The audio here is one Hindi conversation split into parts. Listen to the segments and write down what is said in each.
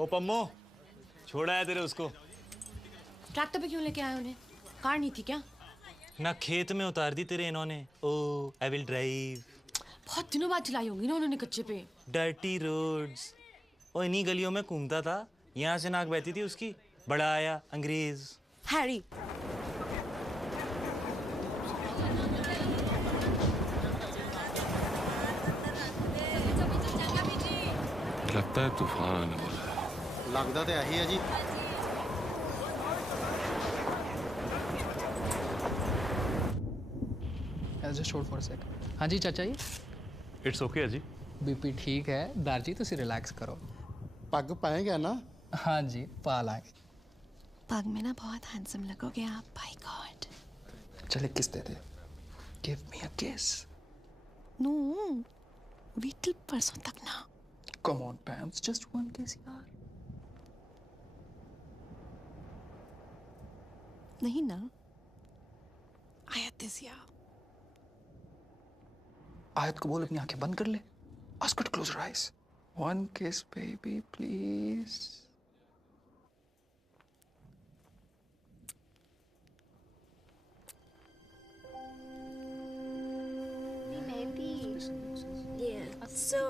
ओ पम्मो, छोड़ा है तेरे उसको। ट्रैक्टर पे क्यों लेके आए उन्हें? कार नहीं थी क्या? ना खेत में उतार दी तेरे इन्होंने। ओ आई विल ड्राइव। बहुत दिनों बाद चलाई होंगी ना उन्होंने कच्चे पे। Dirty roads. ओ इन्हीं गलियों में घूमता था, यहाँ से नाक बहती थी उसकी। बड़ा आया अंग्रेज। हैरी, लगता है तूफान आने वाला है। लगता तो यही है जी। Just hold for a second. हाँ जी चाचा जी। इट्स ओके जी। बीपी ठीक है दार जी, तुसी रिलैक्स करो। पग पाएगा ना? हाँ जी पा लाएंगे। पग में ना बहुत हैंडसम लगोगे आप। By God. चले किस दे दे। Give me a kiss. No, wait till परसों तक ना। Come on Pams, just one kiss यार। नहीं ना। आयत दिया। आयत को बोल अपनी आंखें बंद कर ले। Ask her to close her eyes. One kiss baby please. Yeah, so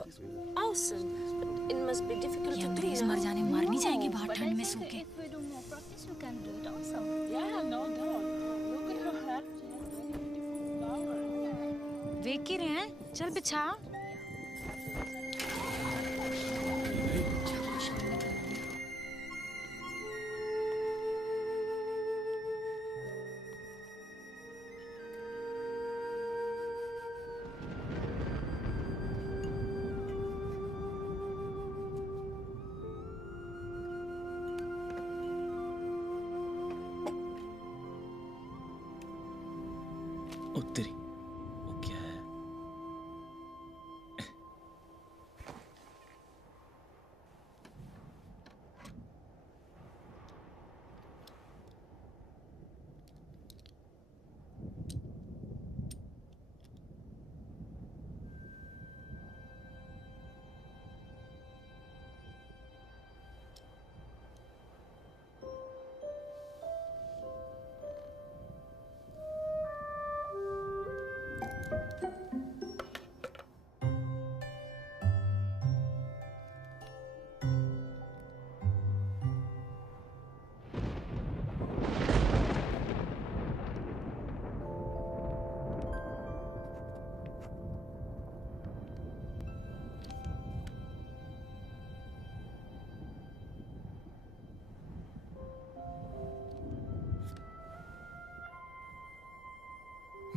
awesome. But it must be difficult ये to do. अंग्रेज मर जाने मर नहीं जाएंगे बाहर ठंड में सूख के। If we do more practice, you can do it awesome. Yeah, no doubt. Look at her hat. देख ही रहे हैं, चल बिछा। उत्तरी वो क्या है?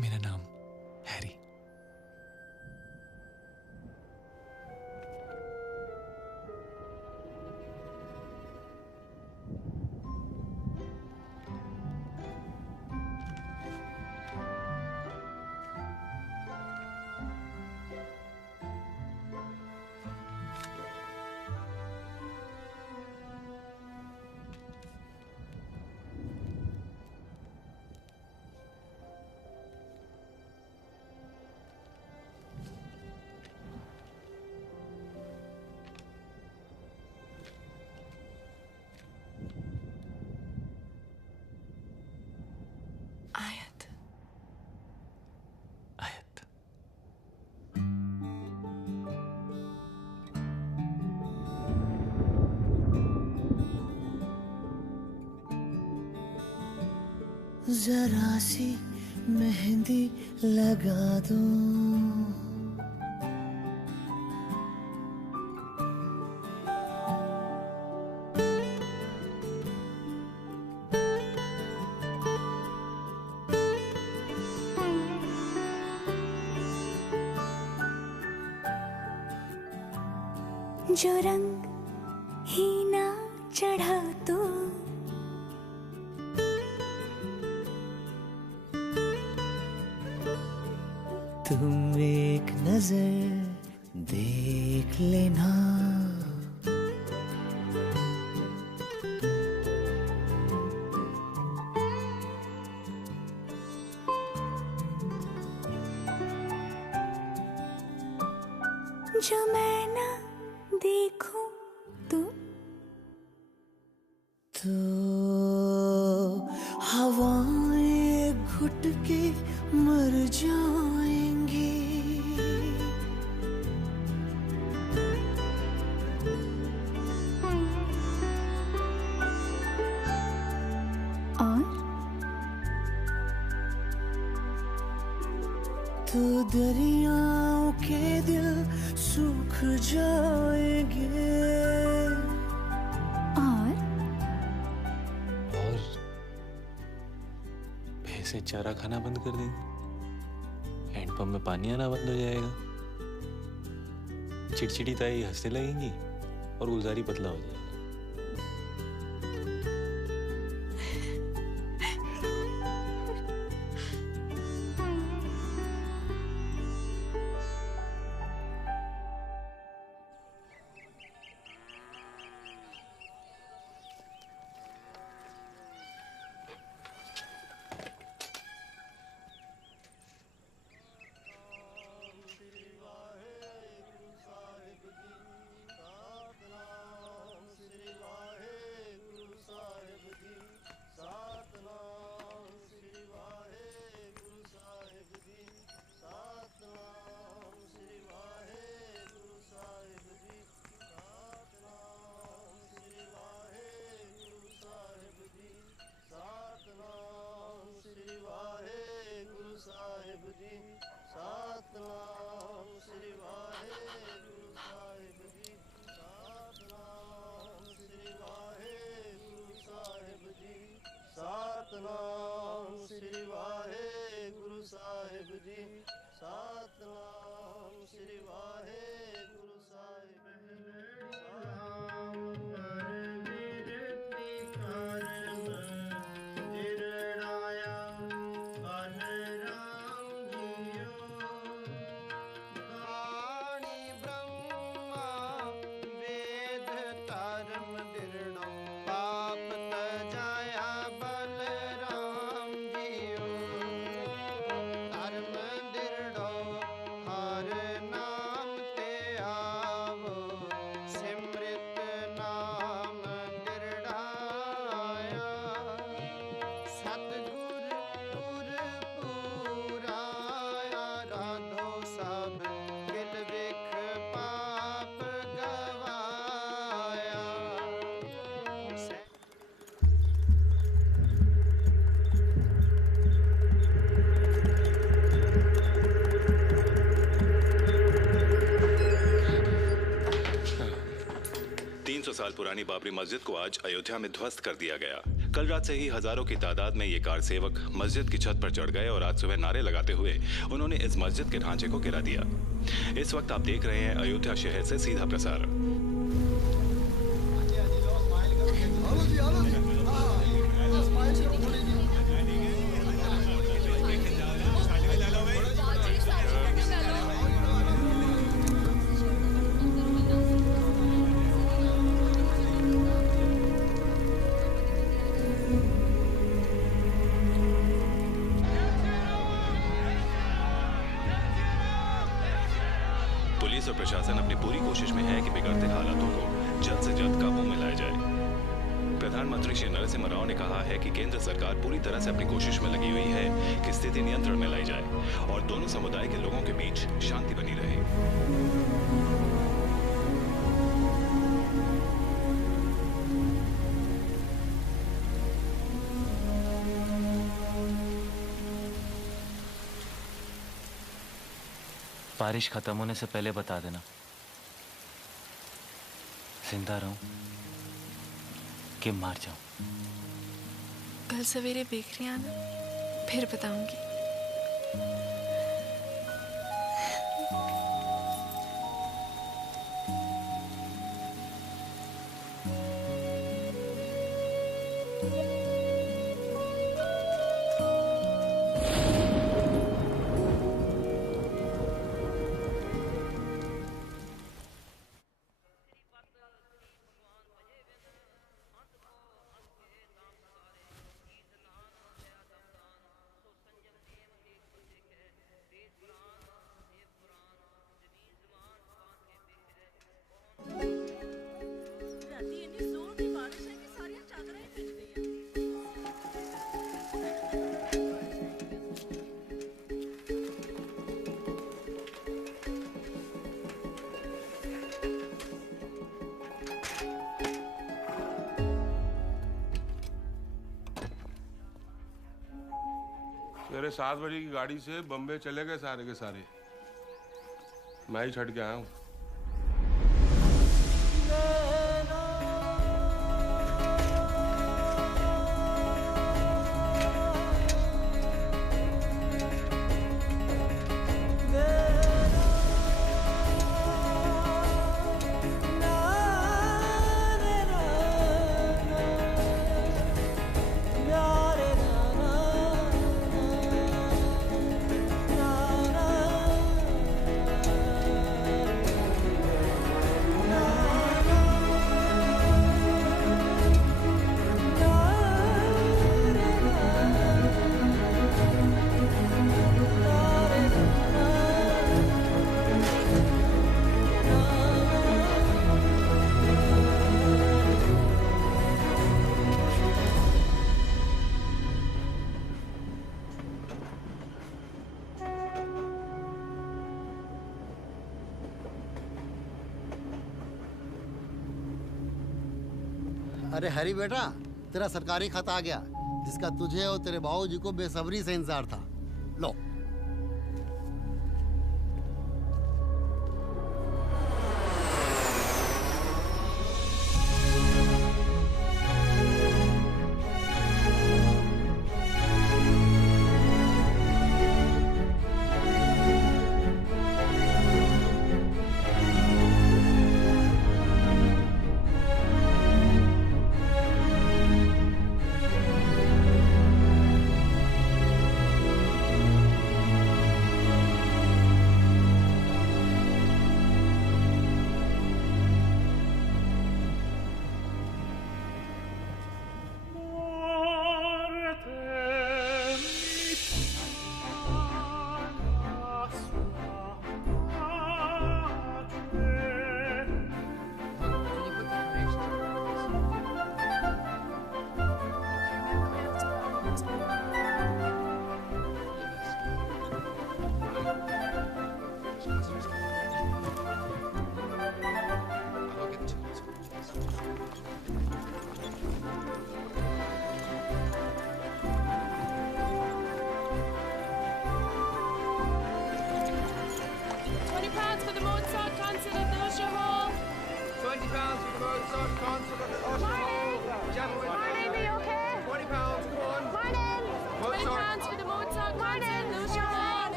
मेरा नाम हैरी। आयत। आयत। जरा सी मेहंदी लगा दूं, जो रंग ही ना चढ़ा तो तुम एक नजर देख लेना। जो मैं ना देखूं तो तो दरियाओं के दिल सूख जाएंगे। और भैंसे चारा खाना बंद कर देंगी, हैंडपंप में पानी आना बंद हो जाएगा, चिड़चिड़ी ताई हंसने लगेंगी और गुलजारी पतला हो जाएगा। साल पुरानी बाबरी मस्जिद को आज अयोध्या में ध्वस्त कर दिया गया। कल रात से ही हजारों की तादाद में ये कार सेवक मस्जिद की छत पर चढ़ गए और आज सुबह नारे लगाते हुए उन्होंने इस मस्जिद के ढांचे को गिरा दिया। इस वक्त आप देख रहे हैं अयोध्या शहर से सीधा प्रसारण। पुलिस और प्रशासन अपनी पूरी कोशिश में है कि बिगड़ते हालातों को जल्द से जल्द काबू में लाया जाए। प्रधानमंत्री श्री नरसिम्हा राव ने कहा है कि केंद्र सरकार पूरी तरह से अपनी कोशिश में लगी हुई है कि स्थिति नियंत्रण में लाई जाए और दोनों समुदाय के लोगों के बीच शांति बनी रहे। बारिश खत्म होने से पहले बता देना, जिंदा रहूं कि मार जाऊं। कल सवेरे बेकरी आना, फिर बताऊंगी। सुबह 7 बजे की गाड़ी से बम्बई चले गए सारे के सारे। मैं ही छट के आया हूँ। अरे हरी बेटा, तेरा सरकारी खत आ गया जिसका तुझे और तेरे बाबूजी को बेसब्री से इंतजार था। लो।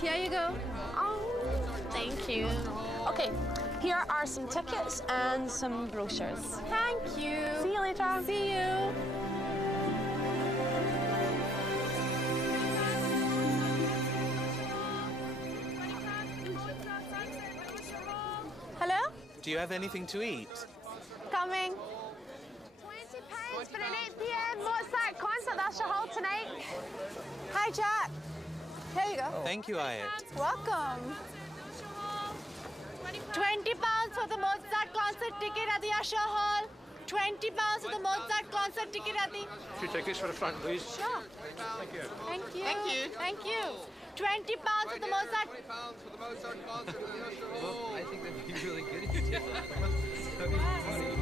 Here you go. Oh, thank you. Okay, here are some tickets and some brochures. Thank you. See you later. See you. Hello? Do you have anything to eat? Coming. £20 for an 8 p.m. Mozart concert at Usher Hall tonight. Hi, Jack. Here you go. Thank you, Ayat. Welcome. £20 for the Mozart concert ticket at the Usher Hall. £20 for the Mozart concert ticket at the... Few tickets for the front, please. Sure. Thank you. Thank you. Thank you. Thank you. £20 for the Mozart... £20 for the Mozart concert at the Usher Hall. I think that'd be really good if you did that. That'd be funny.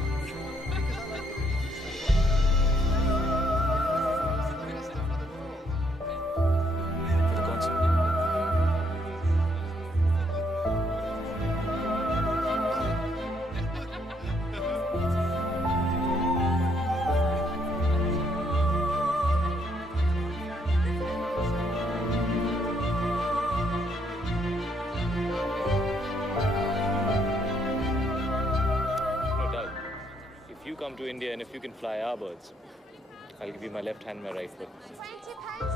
Come to India, and if you can fly our birds, I'll give you my left hand and my right foot. £20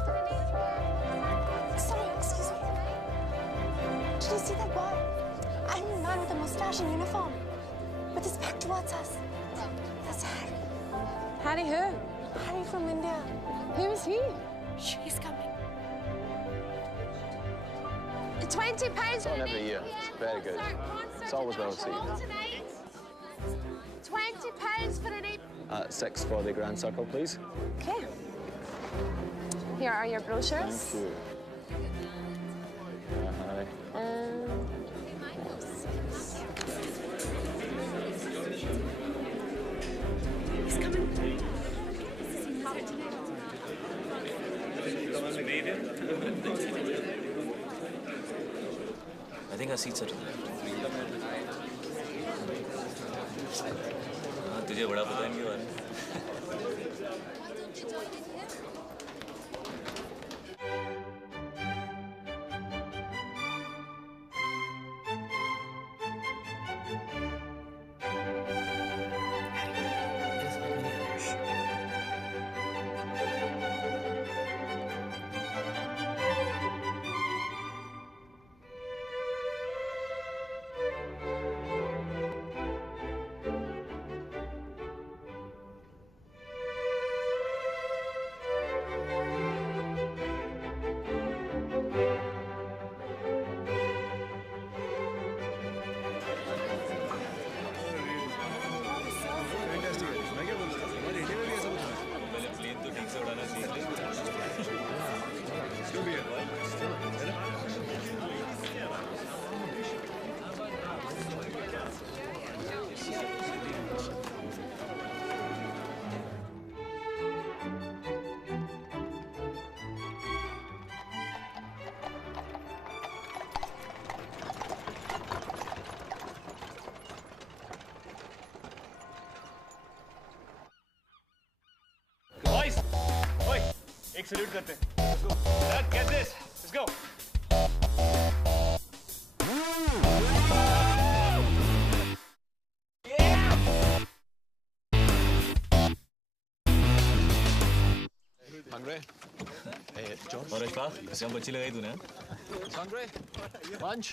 for an 8 p.m. Sorry, excuse me. Did you see that boy? I mean, man with a mustache and uniform, with his back towards us. That's Harry. Harry who? Harry from India. Who is he? He's coming. £20 for an 8 p.m. Very good. It's always well received. £20 for an 8 6 for the Grand Circle, please. Okay. Here are your brochures. Thank you. Hi. He's coming. I think our seats are to the left. हाँ, तुझे बड़ा पता है इनके बारे में। एक सैल्यूट करते हैं। Let's go. Dad, get this. Let's go. Hungry? Hey, John. और अशफाक, इसमें बच्ची लगाई तूने? Hungry? Lunch?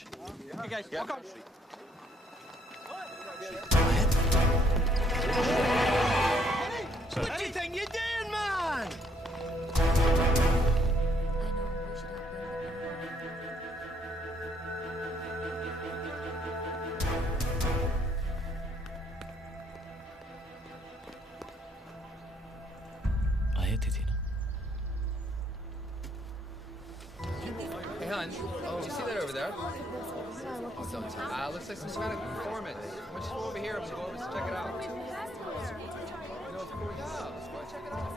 Hey guys, walk on. What do you think you're doing, man? आए थे ना? Hey, hon. Oh, you see that over there? Oh, don't tell. Looks like some kind of performance. Why don't you go over here and go over and check it out? You know, of course. Yeah, let's go check it out.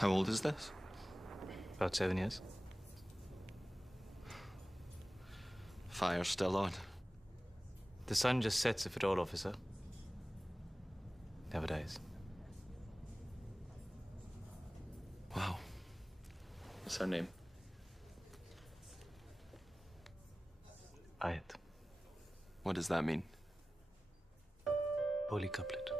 How old is this? About 7 years. Fire's still on. The sun just sets if at all, officer. Never dies. Wow. What's her name? Ayat. What does that mean? Holy couplet.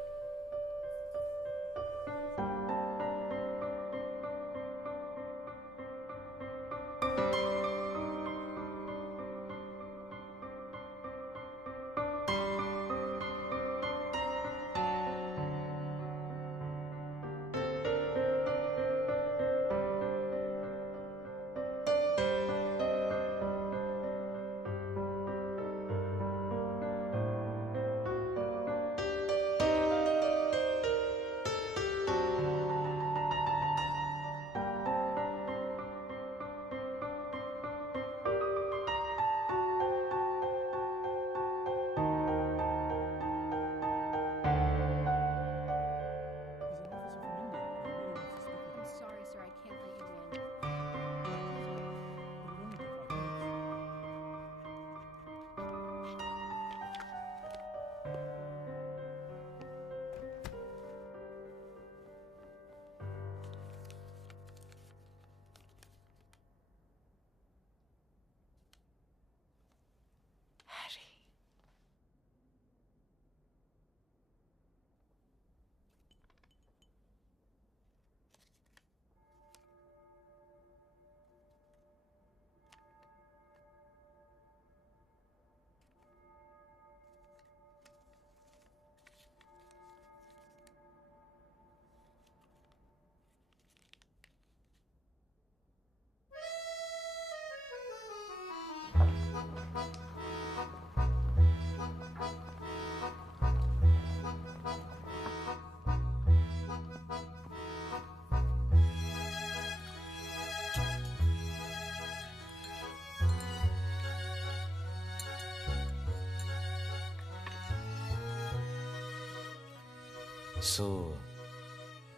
सो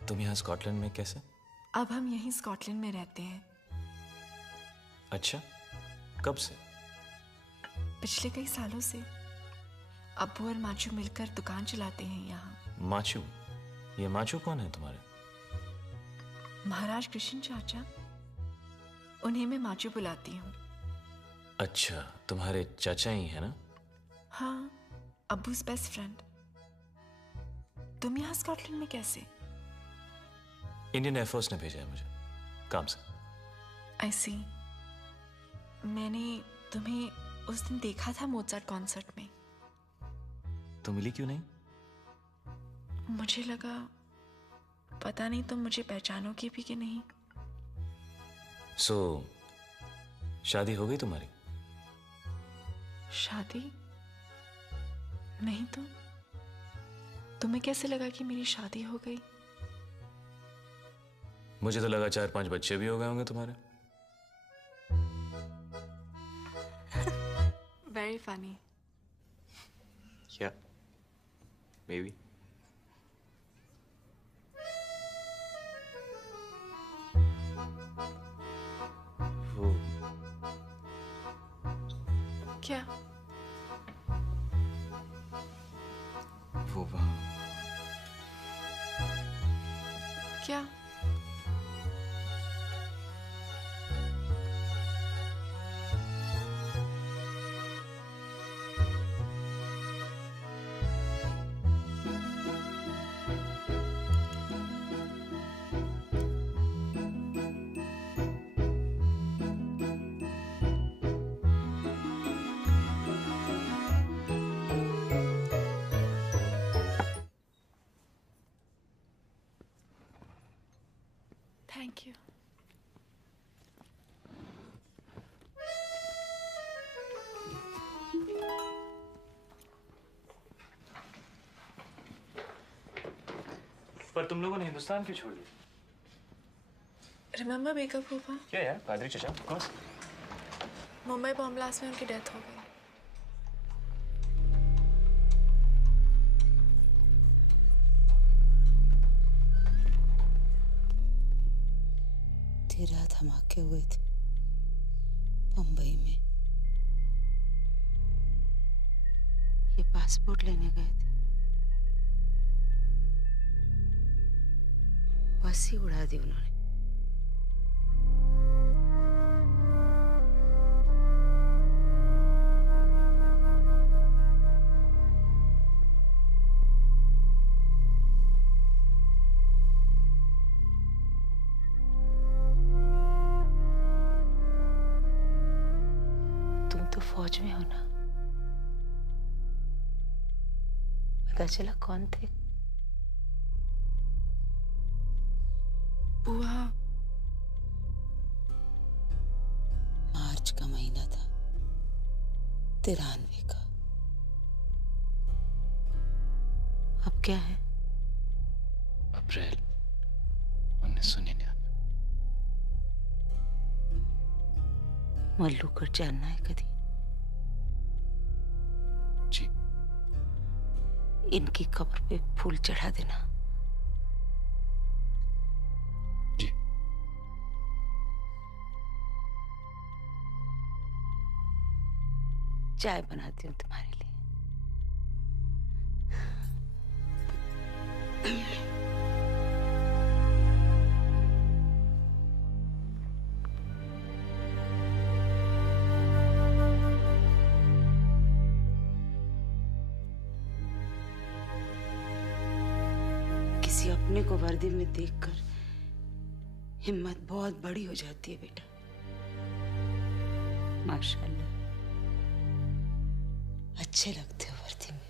तुम यहाँ स्कॉटलैंड में कैसे? अब हम यहीं स्कॉटलैंड में रहते हैं। अच्छा, कब से? पिछले कई सालों से। अब्बू और माचू मिलकर दुकान चलाते हैं यहाँ। माचू? ये माचू कौन है तुम्हारे? महाराज कृष्ण चाचा, उन्हें मैं माचू बुलाती हूँ। अच्छा, तुम्हारे चाचा ही है ना? हाँ, अब्बू's बेस्ट फ्रेंड। तुम यहाँ स्कॉटलैंड में कैसे? इंडियन एयरफोर्स ने भेजा है मुझे काम से। I see। मैंने तुम्हें उस दिन देखा था मोजार्ट कॉन्सर्ट में। तुम मिली क्यों नहीं? मुझे लगा पता नहीं तुम मुझे पहचानोगे भी कि नहीं। सो शादी हो गई तुम्हारी? शादी? नहीं तो तुम्हें कैसे लगा कि मेरी शादी हो गई? मुझे तो लगा 4-5 बच्चे भी हो गए होंगे तुम्हारे। Very funny। Yeah, maybe। वो क्या? वो वहाँ क्या? Thank you। पर तुम लोगों ने हिंदुस्तान क्यों छोड़ दिया? Remember बेका फूफा? क्या यार, पादरी चचा, of course। Mumbai bomb blast में उनकी डेथ हो गई। तेरह धमाके हुए थे बम्बई में। ये पासपोर्ट लेने गए थे, बस ही उड़ा दी उन्होंने। तो फौज में हो ना? पता चला कौन थे? बुआ। मार्च का महीना था 93 का। अब क्या है? अप्रैल 1999। मल्लू को जानना है कभी? जी। इनकी कब्र पे फूल चढ़ा देना। जी। चाय बनाती हूँ तुम्हारे लिए। किसी अपने को वर्दी में देखकर हिम्मत बहुत बड़ी हो जाती है बेटा। माशाल्लाह, अच्छे लगते हो वर्दी में।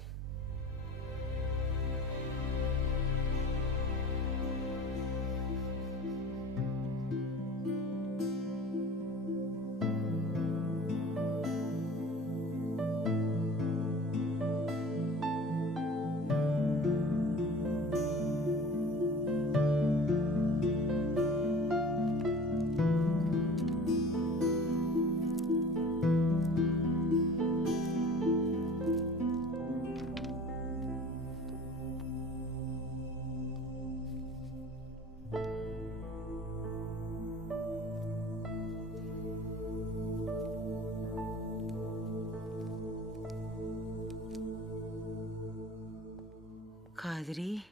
सुंदरी,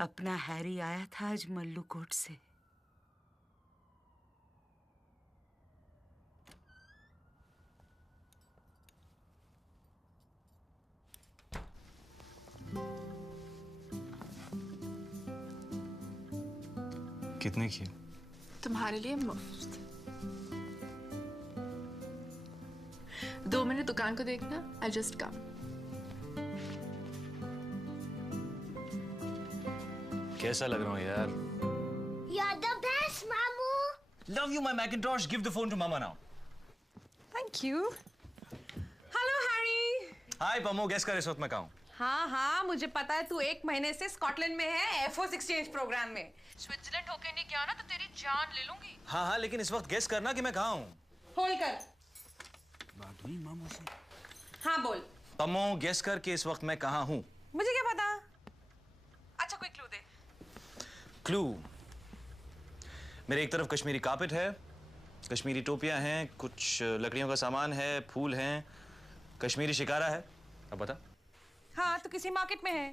अपना हैरी आया था आज मल्लू कोट से। कितने की? तुम्हारे लिए मुफ्त। 2 मिनट दुकान को देखना, आई जस्ट कम। कैसा लग रहा हूँ यार? You're the best, Mamu. Love you, my Macintosh. Give the phone to Mama now. Thank you. Hello, Harry. Hi, Pammo. Guess कर इस वक्त मैं कहाँ हूँ? हाँ हाँ, मुझे पता है तू 1 महीने से स्कॉटलैंड में है, एयरफोर्स एक्सचेंज प्रोग्राम में। स्विट्जरलैंड होके नहीं गया ना तो तेरी जान ले लूंगी। हाँ हाँ, लेकिन इस वक्त गेस करना कि मैं कहाँ हूँ। होल्ड कर। बात हुई मामू से? हाँ बोल। पम्मो, गेस कर कि इस वक्त मैं कहाँ हूँ। मुझे क्या पता? अच्छा कोई क्लू दे। क्लू? मेरे एक तरफ कश्मीरी कार्पेट है, कश्मीरी टोपियां हैं, कुछ लकड़ियों का सामान है, फूल हैं, कश्मीरी शिकारा है। अब बता। हाँ तो किसी मार्केट में है।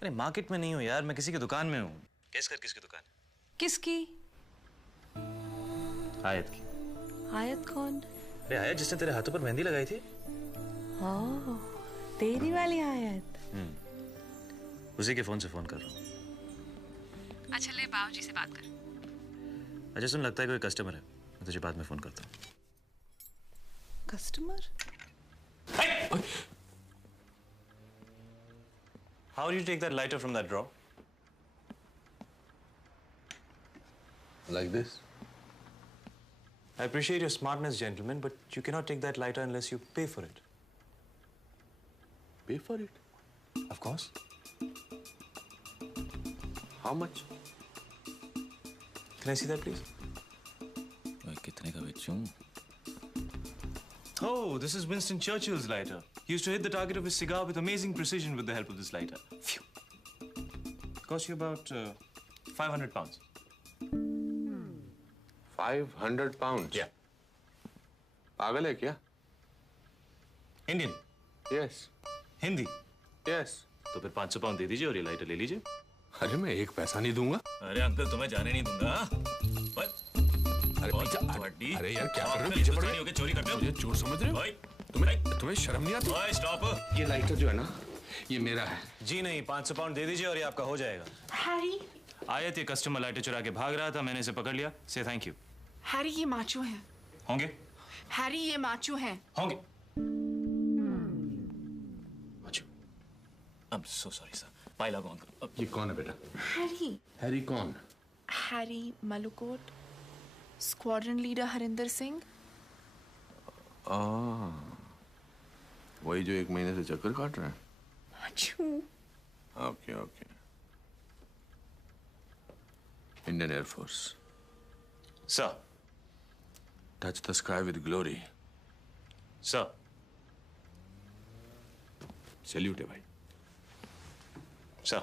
अरे मार्केट में नहीं हूँ यार, मैं किसी की दुकान में हूँ। गेस कर किसकी दुकान? किसकी? आयत की। आयत कौन? अरे आयत जिसने तेरे हाथों पर मेहंदी लगाई थी। ओह, तेरी वाली आयत। उसी के फोन से फोन कर रहा हूँ। अच्छा ले बाबूजी से बात कर। अच्छा सुन, लगता है कोई कस्टमर है, मैं तुझे बाद में फोन करता हूँ। Customer? How do you take that lighter from that drawer? Like this? I appreciate your smartness, gentlemen, but you cannot take that lighter unless you pay for it. Pay for it? Of course. How much? Can I see that, please? कितने का बेचूं? Oh, this is Winston Churchill's lighter. He used to hit the target of his cigar with amazing precision with the help of this lighter. Phew. Cost you about 500 pounds. 500 pounds? Yeah. पागल है क्या? Indian? Yes. हिंदी? Yes. तो फिर 500 पाउंड दे दीजिए और ये लाइटर ले लीजिए। अरे मैं एक पैसा नहीं दूंगा। अरे अंकल, तुम्हें जाने नहीं दूंगा। अरे यार क्या कर रहे हो? पीछे पड़ रहे हो? चोरी करते हो? मुझे चोर समझ रहे हो? तुम्हें शर्म नहीं आती? ओए स्टॉप! ये लाइटर जो है ना, ये मेरा है। जी नहीं, 500 पाउंड दे दीजिए और ये आपका हो जाएगा। हैरी। आयत ये कस्टमर लाइटर चुरा के भाग रहा था, मैंने इसे पकड़ लिया। से थैंक यू। हैरी ये माचू हैं। होंगे? हैरी ये माचू हैं। होंगे। माचू। I'm so sorry sir. पाइला कौन? ये कौन है बेटा? हैरी। हैरी कौन? Harry Malukot, squadron leader Harinder Singh. वही जो 1 महीने से चक्कर काट रहे हैं। माचू। Okay okay. Indian air force. Sir. Touch the sky with glory. Sir. Salute है भाई। Sir.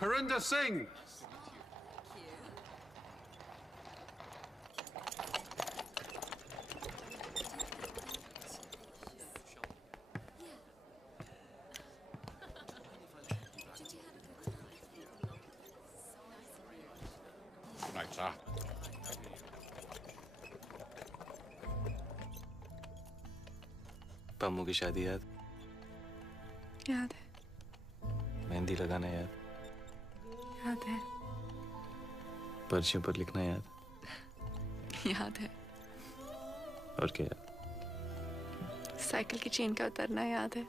Harinder Singh. भाई साहब। पम्मू की शादी याद? याद है। मेहंदी लगाना याद? याद है। पर्चियों पर लिखना याद? याद है। और क्या याद? साइकिल की चेन का उतरना याद है।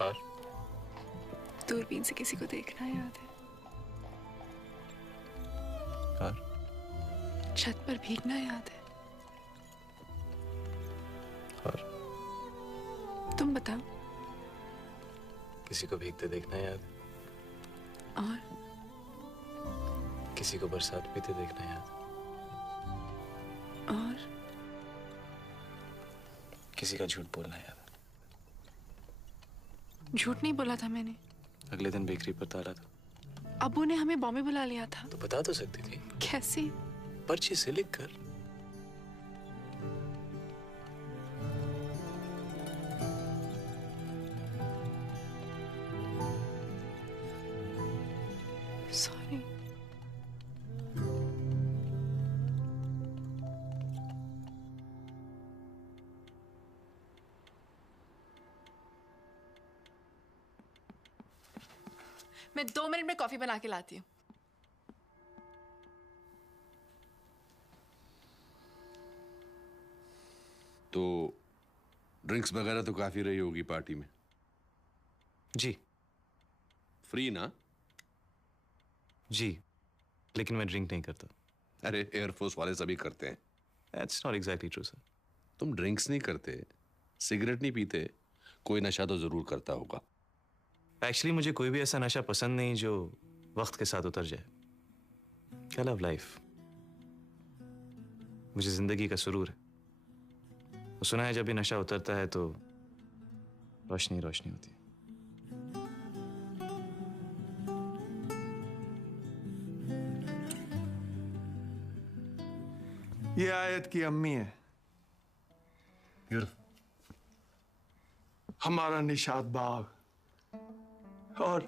और? दूरबीन से किसी को देखना याद है। और? छत पर भीगना याद है। और? तुम बताओ। किसी को भीगते देखना याद? और? किसी को बरसात पीते देखना याद? और? किसी का झूठ बोलना याद? झूठ नहीं बोला था मैंने। अगले दिन बेकरी पर ताला था। अब्बू ने हमें बॉम्बे बुला लिया था। तो बता तो सकती थी। कैसे? पर्ची से लिख कर। सॉरी। मैं 2 मिनट में कॉफी बना के लाती हूँ। तो ड्रिंक्स वगैरह तो काफी रही होगी पार्टी में। जी। फ्री ना? जी, लेकिन मैं ड्रिंक नहीं करता। अरे एयरफोर्स वाले सभी करते हैं। That's not exactly true, sir. तुम ड्रिंक्स नहीं करते, सिगरेट नहीं पीते, कोई नशा तो जरूर करता होगा। एक्चुअली मुझे कोई भी ऐसा नशा पसंद नहीं जो वक्त के साथ उतर जाए। I love life. मुझे जिंदगी का सुरूर है। सुना है जब भी नशा उतरता है तो रोशनी रोशनी होती है। ये आयत की अम्मी है। हमारा निशात बाग और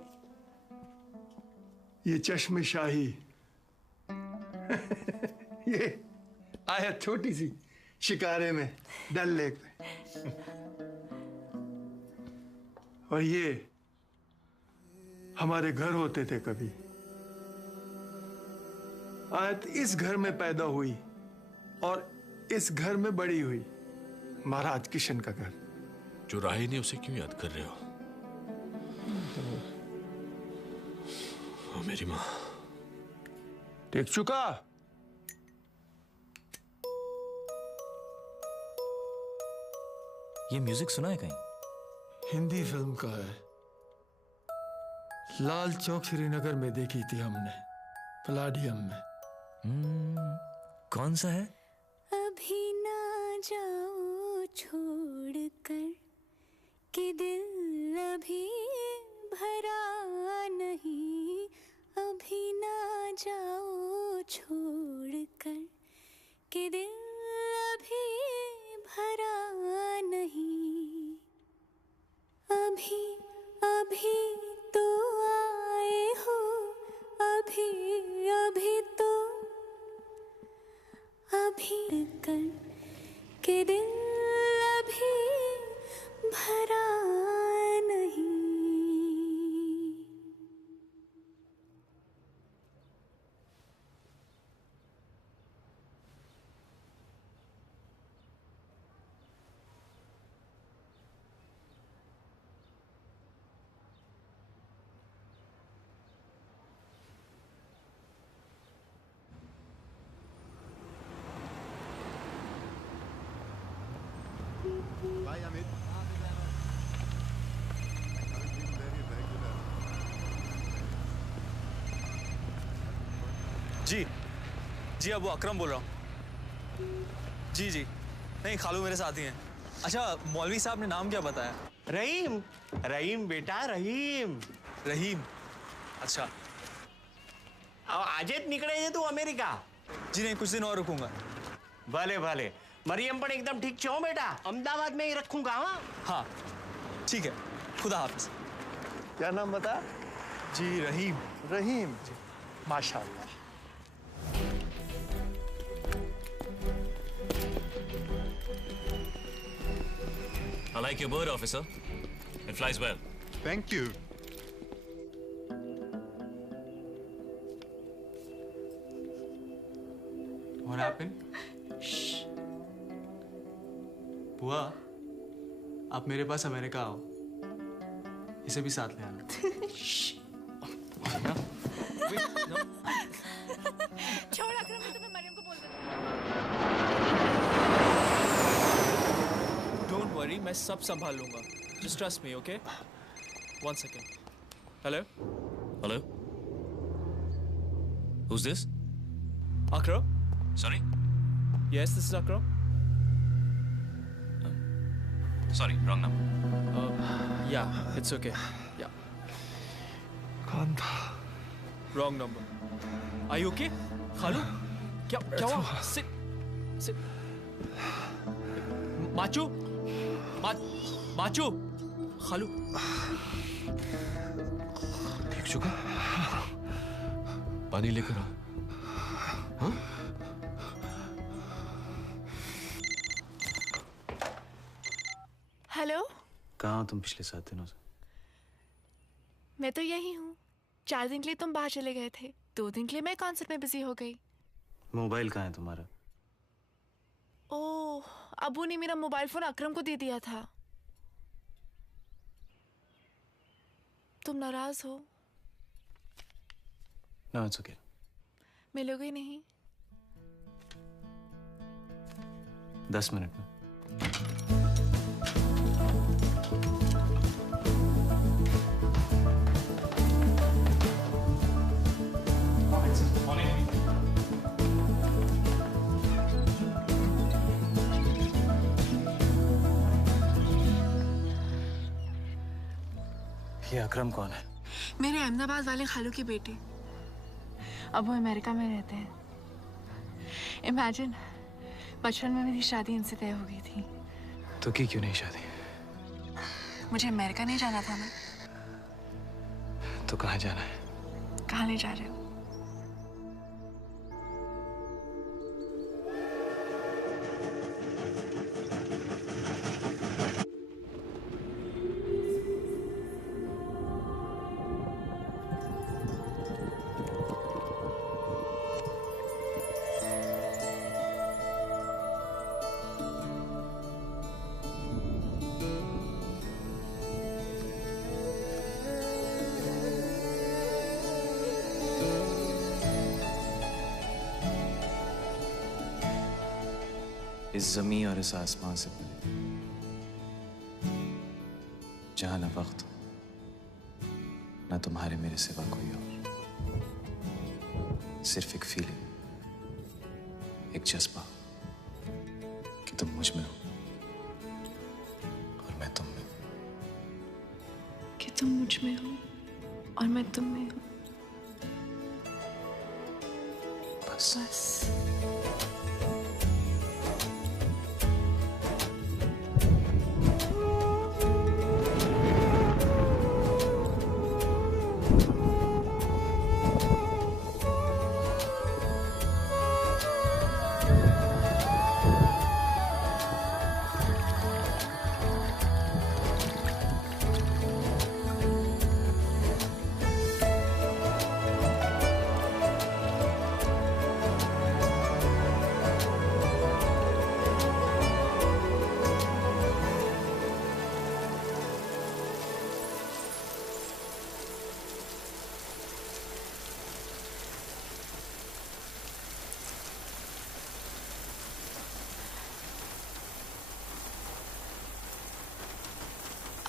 ये चश्मे शाही। ये आयत छोटी सी शिकारे में डल लेक पे। और ये हमारे घर होते थे कभी। आयत इस घर में पैदा हुई और इस घर में बड़ी हुई। महाराज किशन का घर। जो राही ने उसे क्यों याद कर रहे हो? ओ मेरी माँ। टेक चुका। ये म्यूजिक सुना है कहीं? हिंदी फिल्म का है। लाल चौक श्रीनगर में देखी थी हमने, प्लाडियम में। कौन सा है? अभी ना जाओ छोड़ कर कि दिल अभी भरा नहीं। अभी ना जाओ छोड़ कर कि दिल अभी भरा नहीं। अभी अभी तो आए हो, अभी अभी तो अभी कर के दिल अभी भरा नहीं। भाई अमित, जी अब वो अकरम बोल रहा हूँ। जी नहीं, खालू मेरे साथ ही हैं। अच्छा, मौलवी साहब ने नाम क्या बताया? रहीम। रहीम बेटा, रहीम। रहीम, अच्छा। अब आजेत निकले है तू अमेरिका? जी नहीं, कुछ दिन और रुकूंगा। भले भले। मरियम पण एकदम ठीक छो बेटा, अहमदाबाद में ही रखूंगा। हाँ ठीक है, खुदा हाफिज। क्या नाम बता? जी रहीम। रहीम। माशाल्लाह। I like your bird, officer. It flies well. Thank you. What happened? बुआ, आप मेरे पास अमेरिका आओ। इसे भी साथ ले आना। छोड़ अकरम, मैं तुम्हें मरियम को बोल देता हूँ। Don't worry, मैं सब संभाल लूँगा। Just trust me, okay? 1 second. Hello? Hello? Who's this? Akram? Sorry? Yes, this is Akram. Sorry, wrong number. Yeah, it's okay. Yeah. कौन था? Wrong number. Are you okay? खालू? क्या हुआ? Sit. माचू? माचू? खालू? ठीक चुका? पानी लेकर आ। हाँ? हेलो, कहाँ हो तुम पिछले 7 दिनों से? मैं तो यही हूँ। 4 दिन के लिए तुम बाहर चले गए थे, 2 दिन के लिए मैं कॉन्सर्ट में बिजी हो गई। मोबाइल कहाँ है तुम्हारा? ओह, अबू ने मेरा मोबाइल फोन अकरम को दे दिया था। तुम नाराज हो? No, it's okay. मिलोगे नहीं? 10 मिनट में। ये अकरम कौन है? मेरे अहमदाबाद वाले खालू की बेटी। अब वो अमेरिका में रहते हैं। इमेजिन, बचपन में मेरी शादी इनसे तय हो गई थी। तो की क्यों नहीं शादी? मुझे अमेरिका नहीं जाना था ना। तो कहाँ जाना है? कहाँ ले जा रहे हो? इस ज़मीं और इस आसमां से परे, जहां न वक्त न तुम्हारे मेरे सिवा कोई और, सिर्फ एक फीलिंग, एक जज्बा कि तुम मुझ में हो और मैं तुम में। कि तुम मुझ में हो और मैं तुम में हूँ। बस।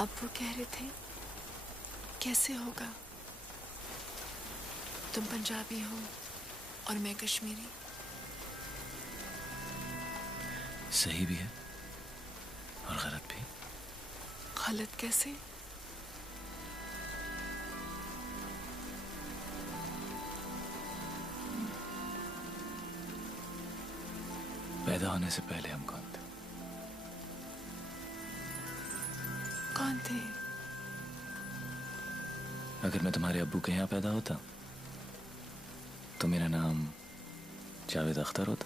अब वो कह रहे थे कैसे होगा, तुम पंजाबी हो और मैं कश्मीरी। सही भी है और गलत भी। गलत कैसे? पैदा होने से पहले हम कौन थे? कौन थे? अगर मैं तुम्हारे अब्बू के यहाँ पैदा होता तो मेरा नाम जावेद अख्तर होता?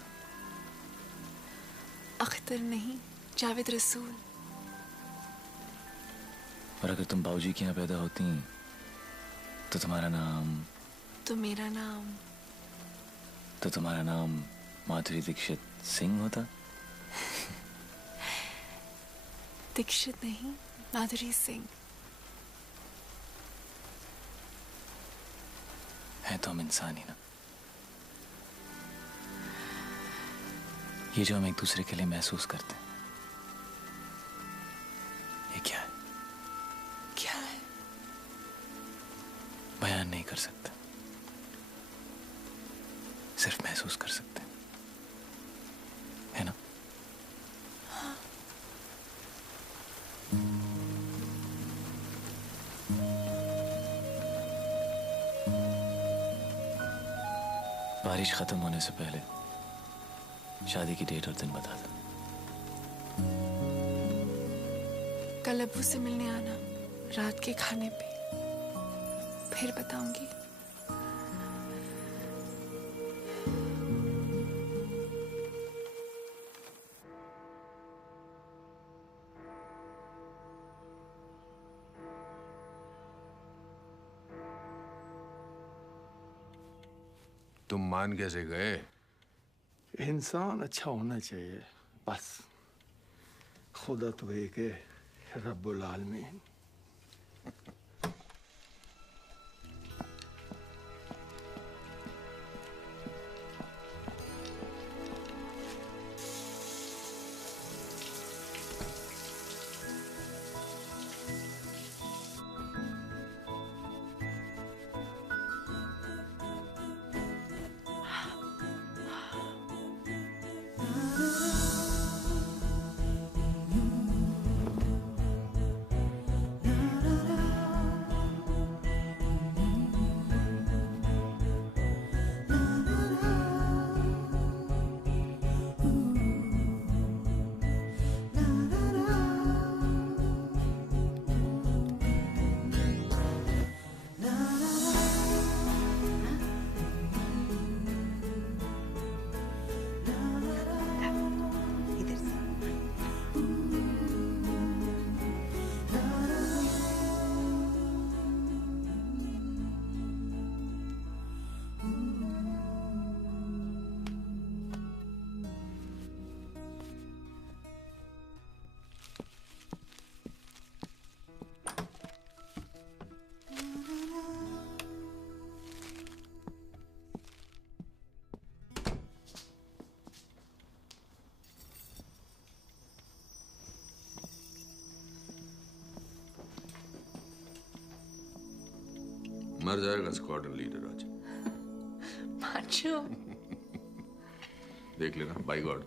अख्तर नहीं, जावेद रसूल। और अगर तुम बाबूजी के यहाँ पैदा होती तो तुम्हारा नाम? तो मेरा नाम? तो तुम्हारा नाम माधुरी दीक्षित सिंह होता? दीक्षित नहीं, माधुरी सिंह। है तो हम इंसान ही ना। ये जो हम एक दूसरे के लिए महसूस करते हैं, ये क्या है? क्या है? बयान नहीं कर सकते, सिर्फ महसूस कर सकते हैं, है ना? हाँ। बारिश खत्म होने से पहले शादी की डेट और दिन बता दो। कल अब्बू से मिलने आना, रात के खाने पे, फिर बताऊंगी। तुम मान कैसे गए? इंसान अच्छा होना चाहिए बस। खुदा तो एक है, रब्बुल आलमीन। मर जाएगा स्क्वाड्रन लीडर आज। माचो। देख लेना, बाय गॉड।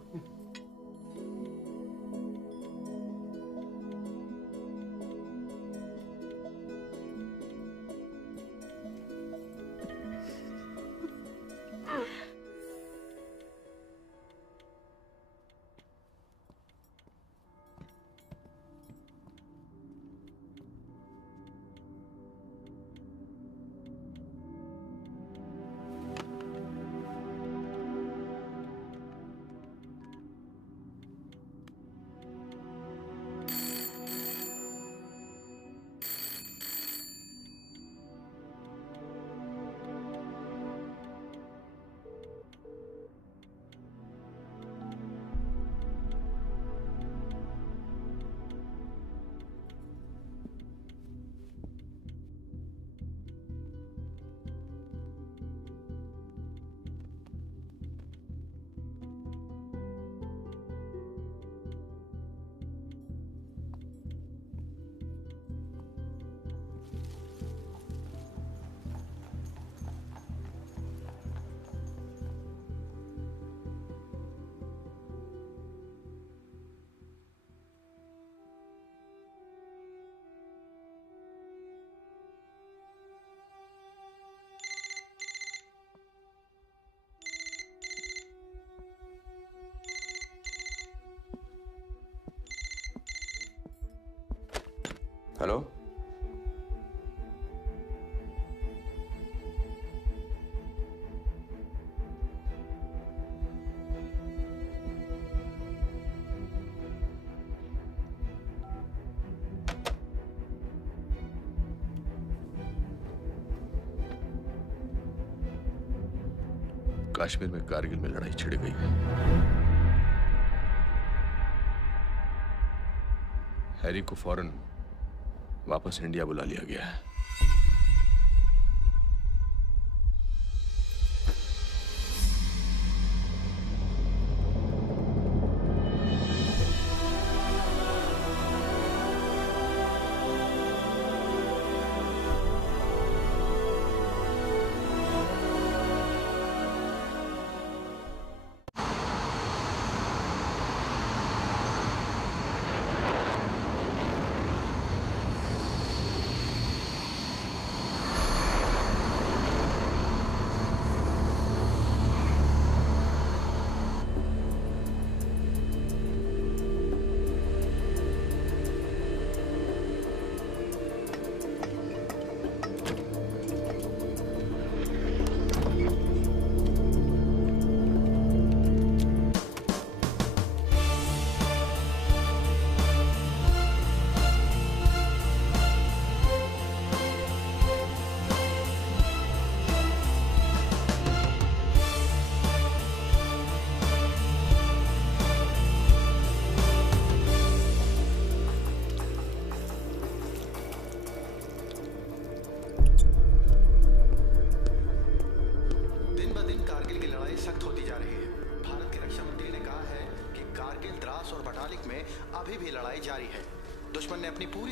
हेलो, कश्मीर में कारगिल में लड़ाई छिड़ गई है। हैरी को फौरन वापस इंडिया बुला लिया गया है।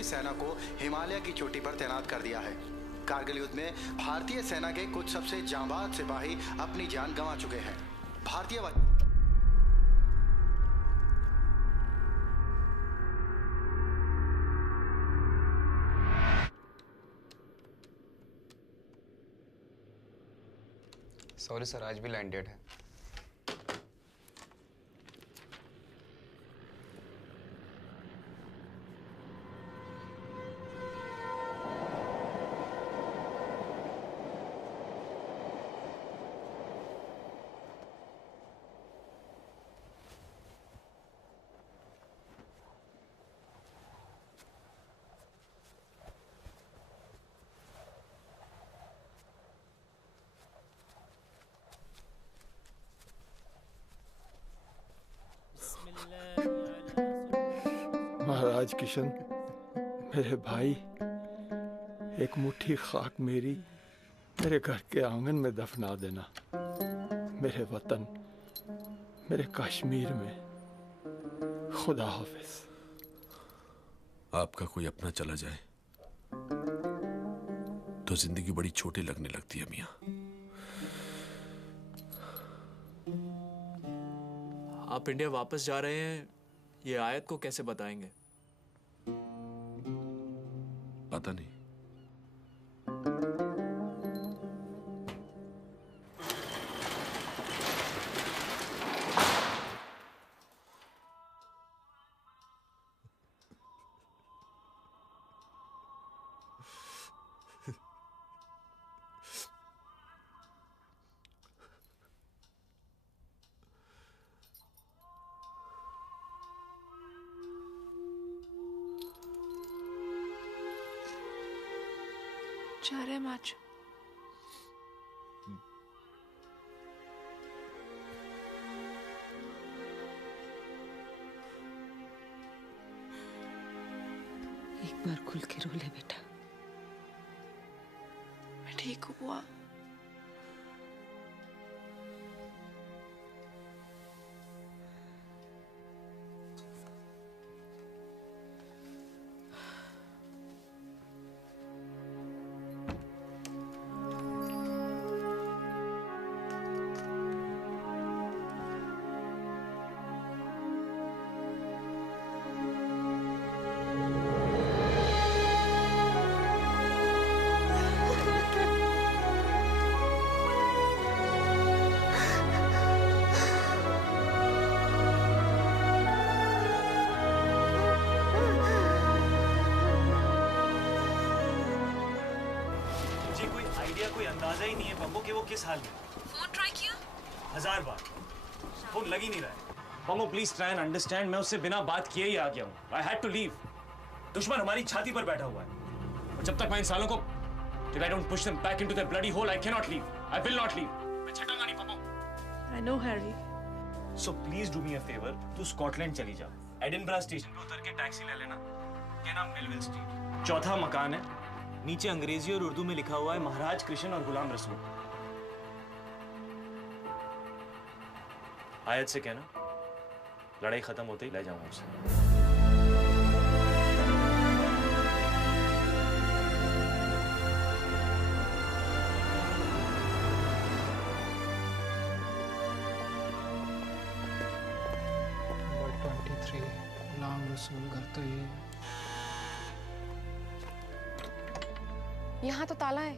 सेना को हिमालय की चोटी पर तैनात कर दिया है। कारगिल युद्ध में भारतीय सेना के कुछ सबसे जांबाज सिपाही अपनी जान गंवा चुके हैं। भारतीय सॉरी सर, आज भी लैंड डेट है। महाराज किशन, मेरे भाई, एक मुट्ठी खाक मेरे घर के आंगन में दफना देना। मेरे वतन, मेरे कश्मीर में। खुदा हाफिज। आपका कोई अपना चला जाए तो जिंदगी बड़ी छोटी लगने लगती है मियां। आप इंडिया वापस जा रहे हैं, ये आयत को कैसे बताएंगे? पता नहीं। जा रहे माचो। एक बार खुल के रो ले बेटा। मैं ठीक हूँ बुआ। कोई अंदाजा ही नहीं है बम्बो कि वो किस हाल में। फोन ट्राई किया? 1000 बार फोन लग ही नहीं रहा है। बम्बो प्लीज ट्राई एंड अंडरस्टैंड, मैं उससे बिना बात किए ही आ गया हूँ। I had to leave. दुश्मन हमारी छाती पर बैठा हुआ है और जब तक मैं इन सालों को till I don't push them back into their bloody hole, I cannot leave. I will not leave. मैं छटूंगा नहीं bamboo. I know, Harry. So please do me a favor, तू स्कॉटलैंड चली जा। एडिनबरा स्टेशन पे उतर के टैक्सी ले लेना। क्या नाम? Melville street. चौथा मकान है। नीचे अंग्रेजी और उर्दू में लिखा हुआ है महाराज कृष्ण और गुलाम रसूल। आयत से कहना लड़ाई खत्म होते ही ले जाऊंगा उसे। घर तो ये यहाँ तो ताला है।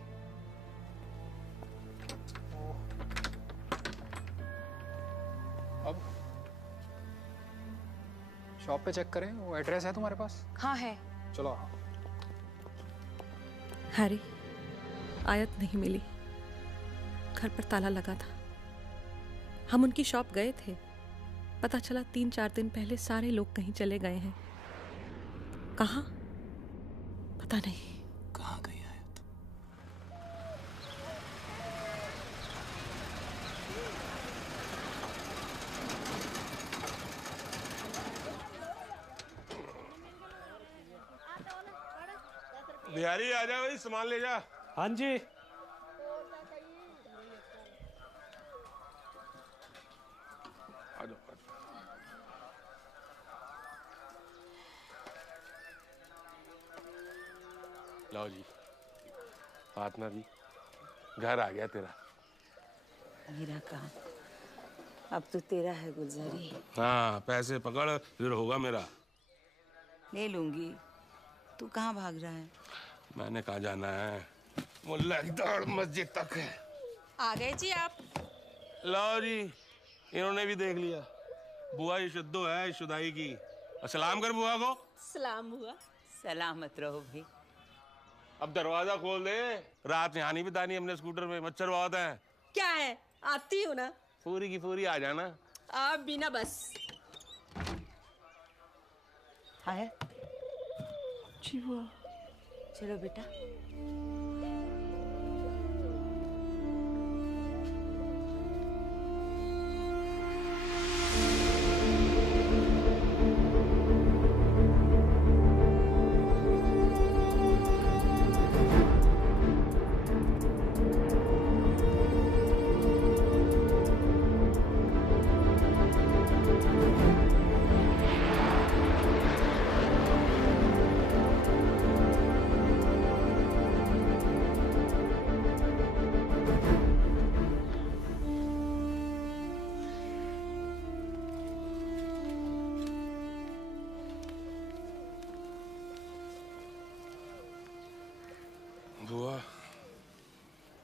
अब शॉप पे चेक करें, वो एड्रेस है तुम्हारे पास? हाँ है। चलो। हैरी, आयत नहीं मिली। घर पर ताला लगा था। हम उनकी शॉप गए थे। पता चला 3-4 दिन पहले सारे लोग कहीं चले गए हैं। कहाँ? पता नहीं। कहाँ गई आयत? बिहारी आ जा भाई, सामान ले जा। हाँ जी। लाओ जी, फातिमा जी, घर आ गया तेरा। मेरा काम अब तो तेरा है गुलजारी। हाँ, पैसे पकड़ फिर होगा मेरा। ले लूंगी। तू कहाँ भाग रहा है? मैंने कहाँ जाना है, मुल्ला की दौड़ मस्जिद तक है। आ गए जी आप। लाओ जी, इन्होंने भी देख लिया। बुआ ये शुद्धो है शुदाई की। सलाम कर बुआ को। सलाम हुआ। सलामत रहो भाई। अब दरवाजा खोल दे, रात यहाँ नहीं बितानी हमने स्कूटर में, मच्छर बहुत है। क्या है, आती हूँ ना। पूरी की पूरी आ जाना। आप बिना बस। है जी वो। चलो बेटा। बुआ,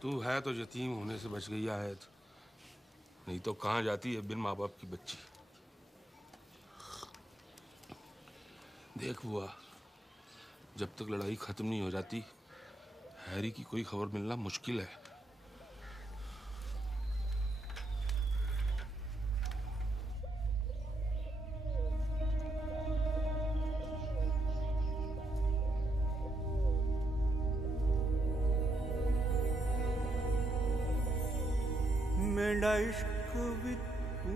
तू है तो यतीम होने से बच गई है, नहीं तो कहाँ जाती है बिन माँ बाप की बच्ची। देख बुआ, जब तक लड़ाई खत्म नहीं हो जाती, हैरी की कोई खबर मिलना मुश्किल है। मेरा इश्क भी तू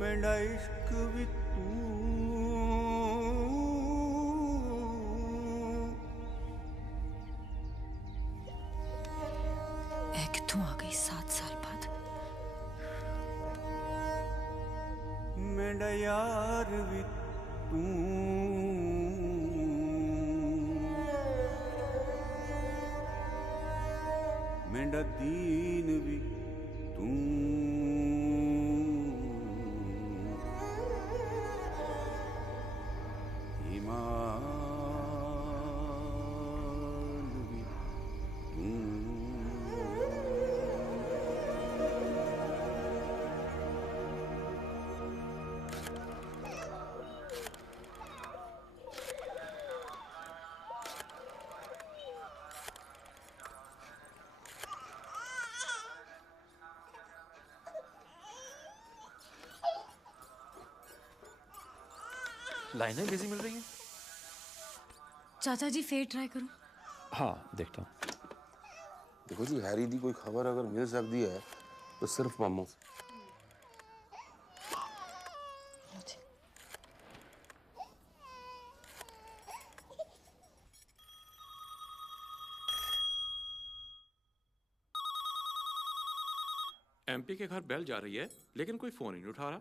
मेरा इश्क भी तू एक तू आ गई 7 साल बाद। मेरा यार भी तू मेरा दीन भी तू ईमान भी तू लाइनें बिजी मिल रही हैं। चाचा जी फिर ट्राई करो। हाँ देखता हूँ। देखो जी, हैरी दी कोई खबर अगर मिल सकती है तो सिर्फ मामू। एमपी के घर बेल जा रही है लेकिन कोई फोन ही नहीं उठा रहा।